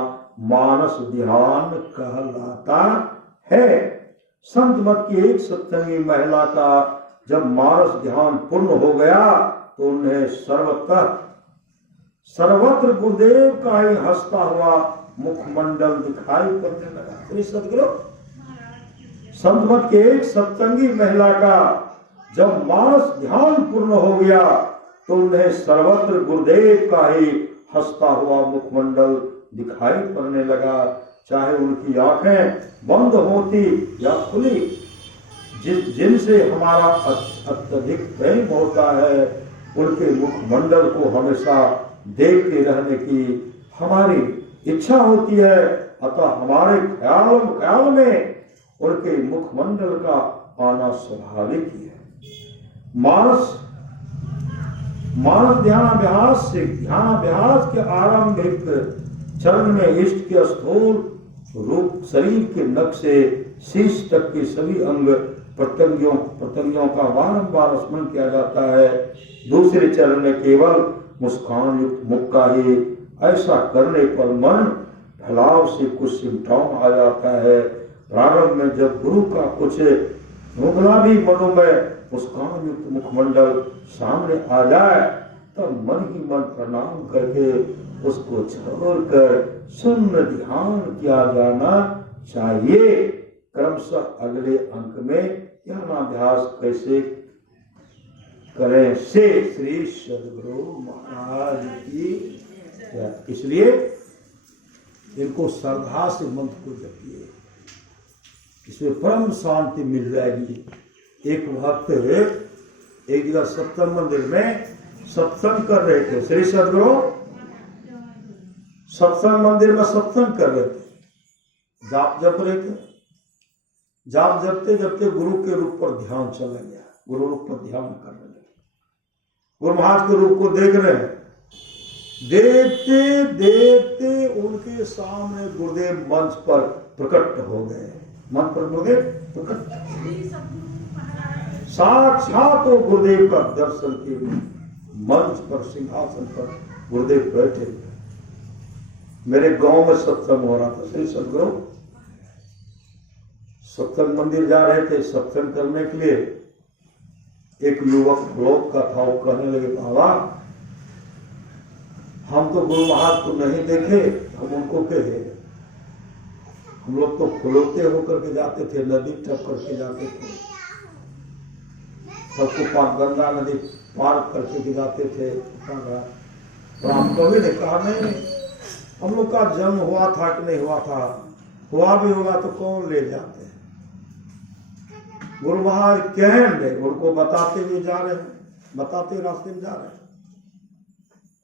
मानस ध्यान कहलाता है। संत मत की एक सत्संगी महिला का जब मानस ध्यान पूर्ण हो गया तो उन्हें सर्वत्र गुरुदेव का ही हंसता हुआ मुखमंडल दिखाई पड़ने लगा। सदगुरु संत मत के एक सत्संगी महिला का जब मानस ध्यान पूर्ण हो गया तो उन्हें सर्वत्र गुरुदेव का ही हंसता हुआ मुखमंडल दिखाई पड़ने लगा, चाहे उनकी आंखें बंद होती या खुली। जिनसे हमारा अत्यधिक प्रेम होता है उनके मुखमंडल को हमेशा देखते रहने की हमारी इच्छा होती है, अतः हमारे ख्याल में उनके मुखमंडल का आना स्वाभाविक ही है। मानस ध्यानाभ्यास के आरंभिक चरण में इष्ट के स्थूल रूप शरीर के नख से शीश तक के सभी अंग प्रत्यंगियों का बारंबार स्मरण किया जाता है। दूसरे चरण में केवल मुस्कान युक्त मुख का ही। ऐसा करने पर मन फैलाव से कुछ सिमटाव आ जाता है। प्रारंभ में जब गुरु का कुछ मुगला भी मनोमय मुस्कान युक्त मुखमंडल सामने आ जाए तब मन ही मन प्रणाम करके उसको छोड़कर शून्य ध्यान किया जाना चाहिए। क्रमशः अगले अंक में ध्यानाभ्यास कैसे करें से श्री सद्गुरु महाराज की। इसलिए इनको श्रद्धा से मंत्र को जपिए, इसमें परम शांति मिल जाएगी। एक भक्त एक जगह सत्संग मंदिर में सत्संग कर रहे थे। श्री सद्गुरु सत्संग मंदिर में सत्संग कर रहे थे, जाप जप रहे थे। जाप जपते जपते गुरु के रूप पर ध्यान चला गया, गुरु रूप पर ध्यान करने लगे। गुरु महाराज के रूप को देख रहे हैं, देखते देखते उनके सामने गुरुदेव मंच पर प्रकट हो गए। मंच पर गुरुदेव प्रकट। साक्षात वो गुरुदेव का दर्शन के मंच पर, सिंहासन पर गुरुदेव बैठे। मेरे गांव में सत्संग हो रहा था, श्री सदगुरु सत्संग मंदिर जा रहे थे सत्संग करने के लिए। एक युवक लोग का था, वो कहने लगे बाबा हम तो गुरु महाराज को नहीं देखे, हम उनको कहे। हम लोग तो खुलौते होकर के जाते थे, नदी टप करके जाते थे, सबको पार गंगा नदी पार करके जाते थे। तो हम कभी ने कहा नहीं, हम लोग का जन्म हुआ था कि नहीं हुआ था, हुआ भी होगा तो कौन ले जाते। गुरु महाराज कहेंगे, उनको बताते हुए जा रहे हैं, बताते रास्ते में जा रहे हैं।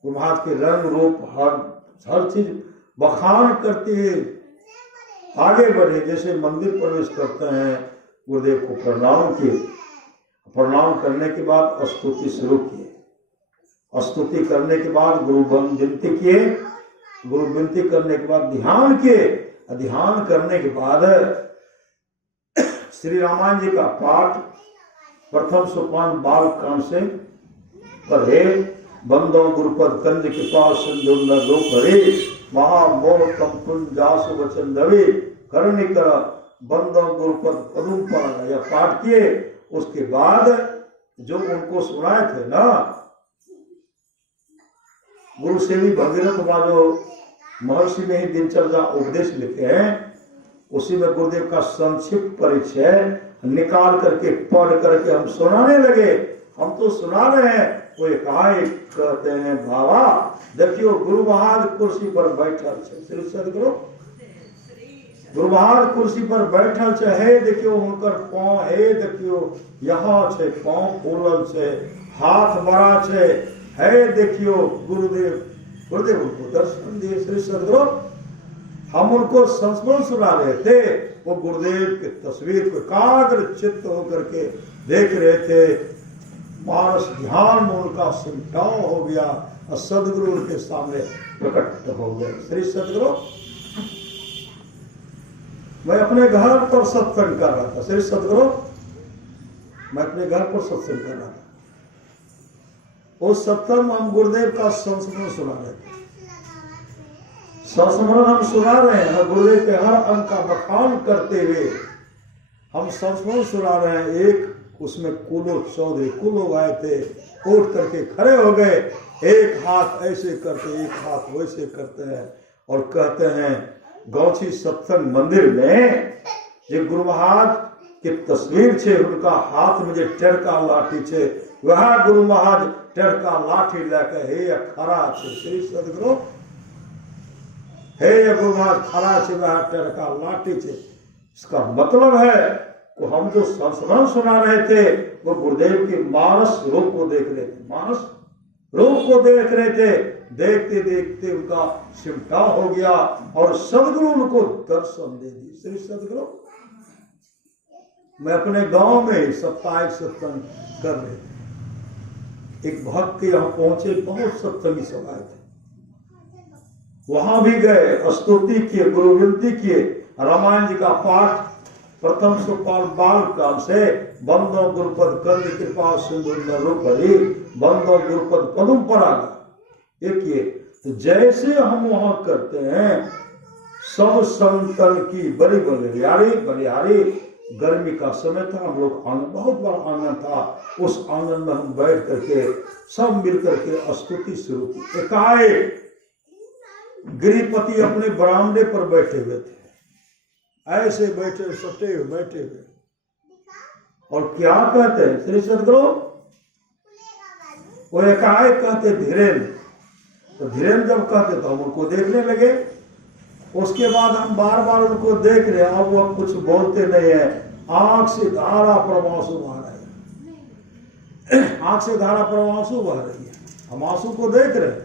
गुरु महाराज के रंग रूप हर चीज बखान करते हुए आगे बढ़े। जैसे मंदिर प्रवेश करते हैं, गुरुदेव को प्रणाम किए, प्रणाम करने के बाद स्तुति शुरू किए। स्तुति करने के बाद गुरु विनती किए, गुरु विनती करने के बाद ध्यान किए। ध्यान करने के बाद श्री रामायण जी का पाठ प्रथम सोपान बाल कांड से पढ़े। बंदो गुरुपद कंज कृपा सिंधु नरो करे, महामोह कम कुंजास वचन रवि करणी कर बंदो गुरुपद पदुम पर, यह पाठ किए। उसके बाद जो उनको सुनाए थे ना, गुरु सेवी भगीरथ जो महर्षि ने ही दिनचर्या उपदेश लिखे हैं, उसी में गुरुदेव का संक्षिप्त परिचय निकाल करके पढ़ करके हम सुनाने लगे। हम तो सुना रहे हैं, वो एकाएक कहते हैं बाबा देखियो गुरु महाराज कुर्सी पर बैठल छे। श्री सदगुरु गुरु महाराज कुर्सी पर बैठल छे, हे देखियो उनकर पांव, हे देखियो यहाँ छे पांव फूलल छे, हाथ बड़ा छे, हे देखियो गुरुदेव। गुरुदेव उनको दर्शन दिए। श्री सदगुरु हम उनको संस्मरण सुना रहे थे, वो गुरुदेव की तस्वीर को एकाग्र चित्त होकर के देख रहे थे। मानस ध्यान में उनका सिमटाव हो गया और सदगुरु उनके सामने प्रकट हो गए। श्री सदगुरु मैं अपने घर पर सत्संग कर रहा था। श्री सदगुरु मैं अपने घर पर सत्संग कर रहा था। उस सत्संग में हम गुरुदेव का संस्मरण सुना रहे थे। संस्मरण हम सुना रहे हैं, गुरुदेव के हर अंग का बखान करते हुए हम संस्मरण सुना रहे हैं। एक उसमें कुलो चौधरी कुलो आए थे, उठ करके खड़े हो गए, एक हाथ ऐसे करते एक हाथ वैसे करते हैं और कहते हैं गौची सत्संग मंदिर में जो गुरु महाराज की तस्वीर छे, उनका हाथ में जो टेरका लाठी छे, वह गुरु महाराज टेरका लाठी लेकर हे खड़ा छे। श्री सदगुरु हे गुरु महाराज खड़ा छे, वह टेरका लाठी छे। इसका मतलब है को हम जो संस्मरण सुना रहे थे वो गुरुदेव के मानस रूप को देख रहे थे, मानस रूप को देख रहे थे। देखते देखते उनका सिमटाव हो गया और सदगुरु उनको दर्शन दे दिए। श्री सदगुरु मैं अपने गांव में साप्ताहिक सत्संग कर रहे थे। एक भक्त के यहाँ पहुंचे, बहुत सत्संगी सभाएं थे, वहां भी गए, स्तुति किए, गुरु विनती किए, रामायण जी का पाठ प्रथम सोपान बाल काल से बंदो गुरुपद कंद कृपा सिंधु नरो परी बंदो गुरुपद पदुम परागा। एक ये तो जैसे हम वहां करते हैं, सब संतन की बड़ी बलिहारी गर्मी का समय था, हम लोग आंगन, बहुत बड़ा आंगन था, उस आंगन में हम बैठ करके सब मिल करके स्तुति शुरू की। एकाएक गिरिपति अपने बरामदे पर बैठे हुए थे, ऐसे बैठे सटे हुए बैठे हुए, और क्या कहते हैं श्री सदगुरु, वो एकाएक कहते धीरेन्द्र। तो धीरेन्द्र जब कहते तो हम उनको देखने लगे। उसके बाद हम बार बार उनको देख रहे, अब वो कुछ बोलते नहीं है, आंख से धारा प्रवासु बह रही है, आंख से धारा प्रवासु बह रही है, हम आंसू को देख रहे।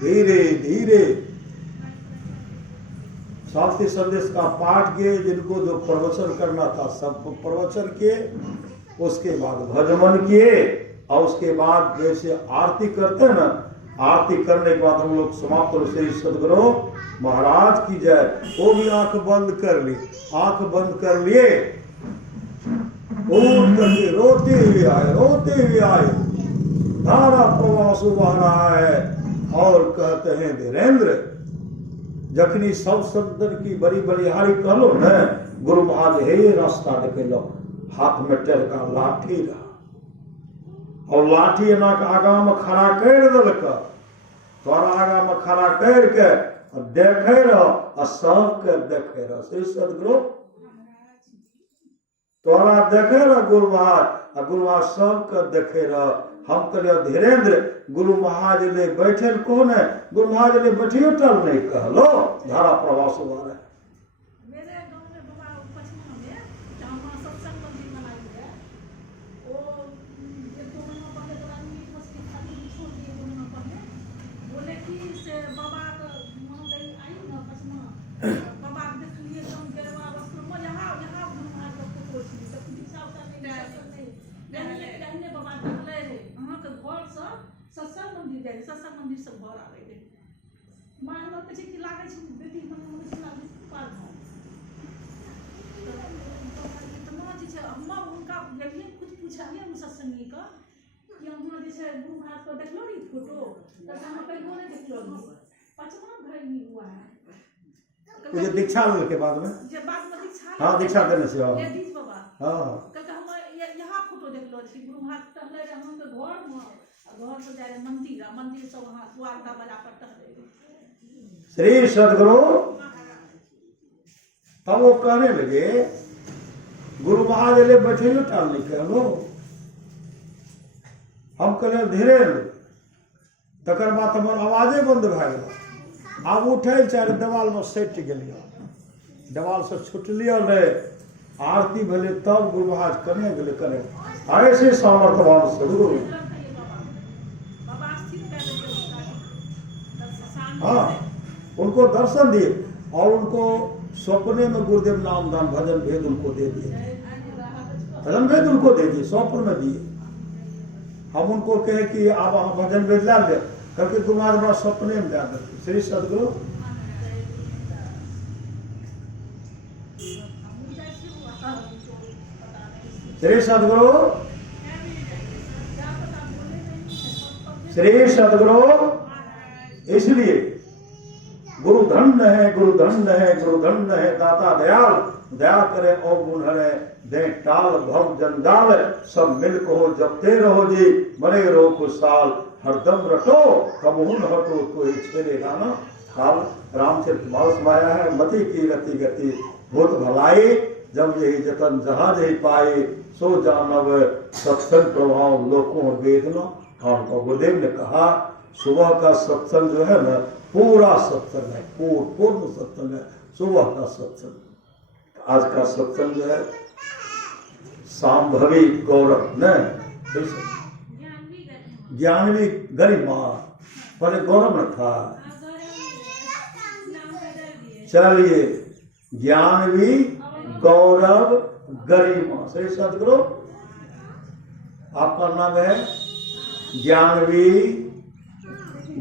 धीरे धीरे शास्त्रीय संदेश का पाठ किए, जिनको जो प्रवचन करना था सबको प्रवचन किए, उसके बाद भजन किए, और उसके बाद जैसे आरती करते हैं ना, आरती करने के बाद हम लोग समाप्त हो। श्री सदगुरु महाराज की जय। वो भी आंख बंद कर ली, आंख बंद कर लिए उठ करके रोते हुए आए, धारा प्रवाह सुबह रहा है और कहते हैं धीरेन्द्र, जखनी सब संतन की बड़ी बड़ी हारी कहलो न, गुरु महाराज हे रास्ता देखेलो, हाथ में टेर का लाठी रहा और लाठी ना के आगा में खड़ा कर दिलक, तोरा आगा में खड़ा करके देखे रह, सबके देखे रह। श्री सदगुरु तोरा देखे रह गुरु महाराज, गुरु महाराज सबके देखे रह। हम कहलिए धीरेन्द्र, गुरु महाराज ले बैठे कौन है, गुरु महाराज ले बैठियो टल नहीं कहलो, धारा प्रवाह सुबह रहे। सत्संग मंदिर से घर आवे थे, मां हमर कहे कि लागे छै बेटी मन से लागे पार भाव तो मां जी छै, हम उनका देखिए कुछ पूछलिए हम सत्संगी का कि हम जे छै गुरु महाराज को देखलो नी फोटो, तो हम कहियो नहीं देखलो नी, पचमा भाई नहीं हुआ है मुझे दीक्षा लेने के बाद में, जे बाद में दीक्षा, हां दीक्षा देने से, हां लेडीज बाबा, हां कहते हम यहां फोटो देखलो छी गुरु महाराज टहले रहे हम के घर में, घर से जाए मंदिर, मंदिर से वहां द्वारका बजा पर टहले। श्री सदगुरु तब वो कहने लगे, गुरु महाराज ले बैठे टाल नहीं कहलो, हम कहले धीरे, तकर बाद हमर आवाजे बंद भए गेल, आब उठे चाहे देवाल में सटि गेलिए, देवाल से छुटलिए ले, आरती भेले तब गुरु महाराज कने गेले कने, ऐसे सामर्थ्यवान सदगुरु, हाँ उनको दर्शन दिए और उनको स्वप्ने में गुरुदेव नाम दान भजन भेद उनको दे दिए, भजन भेद उनको दे दिए, स्वप्न में दिए। हम उनको कहे कि आप भजन भेद ला ले, करके गुरु महाराज बड़ा स्वप्ने में दे देते। श्री सदगुरु श्री सदगुरु श्री सदगुरु इसलिए गुरु धन्य है, गुरु धन्य है, गुरु धन्य है, दाता दयाल, दया करे और गुण हरे, दे टाल भव जंजाल, सब मिल कहो जपते रहो जी, बने रहो खुशहाल, हरदम रटो कबहू न हटो, कोई छेड़ेगा ना काल। रामचरितमानस में आया है, मति की रति गति भूत भलाई, जब यही जतन जहाज ही पाए, सो जानव सत्संग प्रभाव लोकों वेदना। और गुरुदेव ने कहा सुबह का सत्संग जो है ना पूरा सत्संग है, पूर्ण सत्संग है, सुबह का सत्संग। आज का सत्संग जो है सांभवी गौरव न ज्ञानवी गरिमा, पहले गौरव न था, चलिए ज्ञानवी गौरव गरिमा। श्री सदगुरु आपका नाम है ज्ञानवी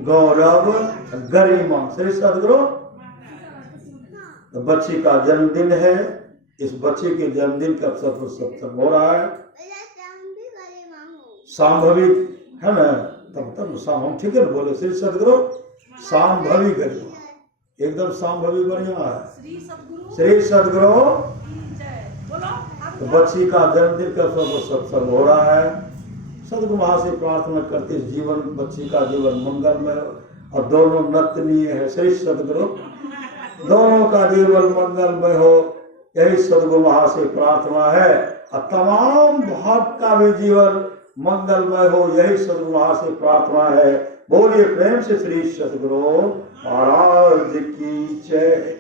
गौरव गरिमा। श्री सदगुरु तो बच्ची का जन्मदिन है, इस बच्चे के जन्मदिन का अवसर पर सत्संग हो रहा है, सांभवी है ना, तब हम ठीक है ना बोले। श्री सदगुरु सांभवी गरिमा, एकदम सांभवी बढ़िया है। श्री सदगुरु तो बच्ची का जन्मदिन का अवसर पर सत्संग हो रहा है। सदगुरु महाराज से प्रार्थना करते जीवन बच्ची का जीवन मंगलमय और दोनों नतनीय है। श्री सदगुरु दोनों का जीवन मंगलमय हो, यही सदगुरु महाराज से प्रार्थना है। और तमाम भक्त का भी जीवन मंगलमय हो, यही सदगुरु महाराज से प्रार्थना है। बोलिए प्रेम से श्री सदगुरु महाराज की जय।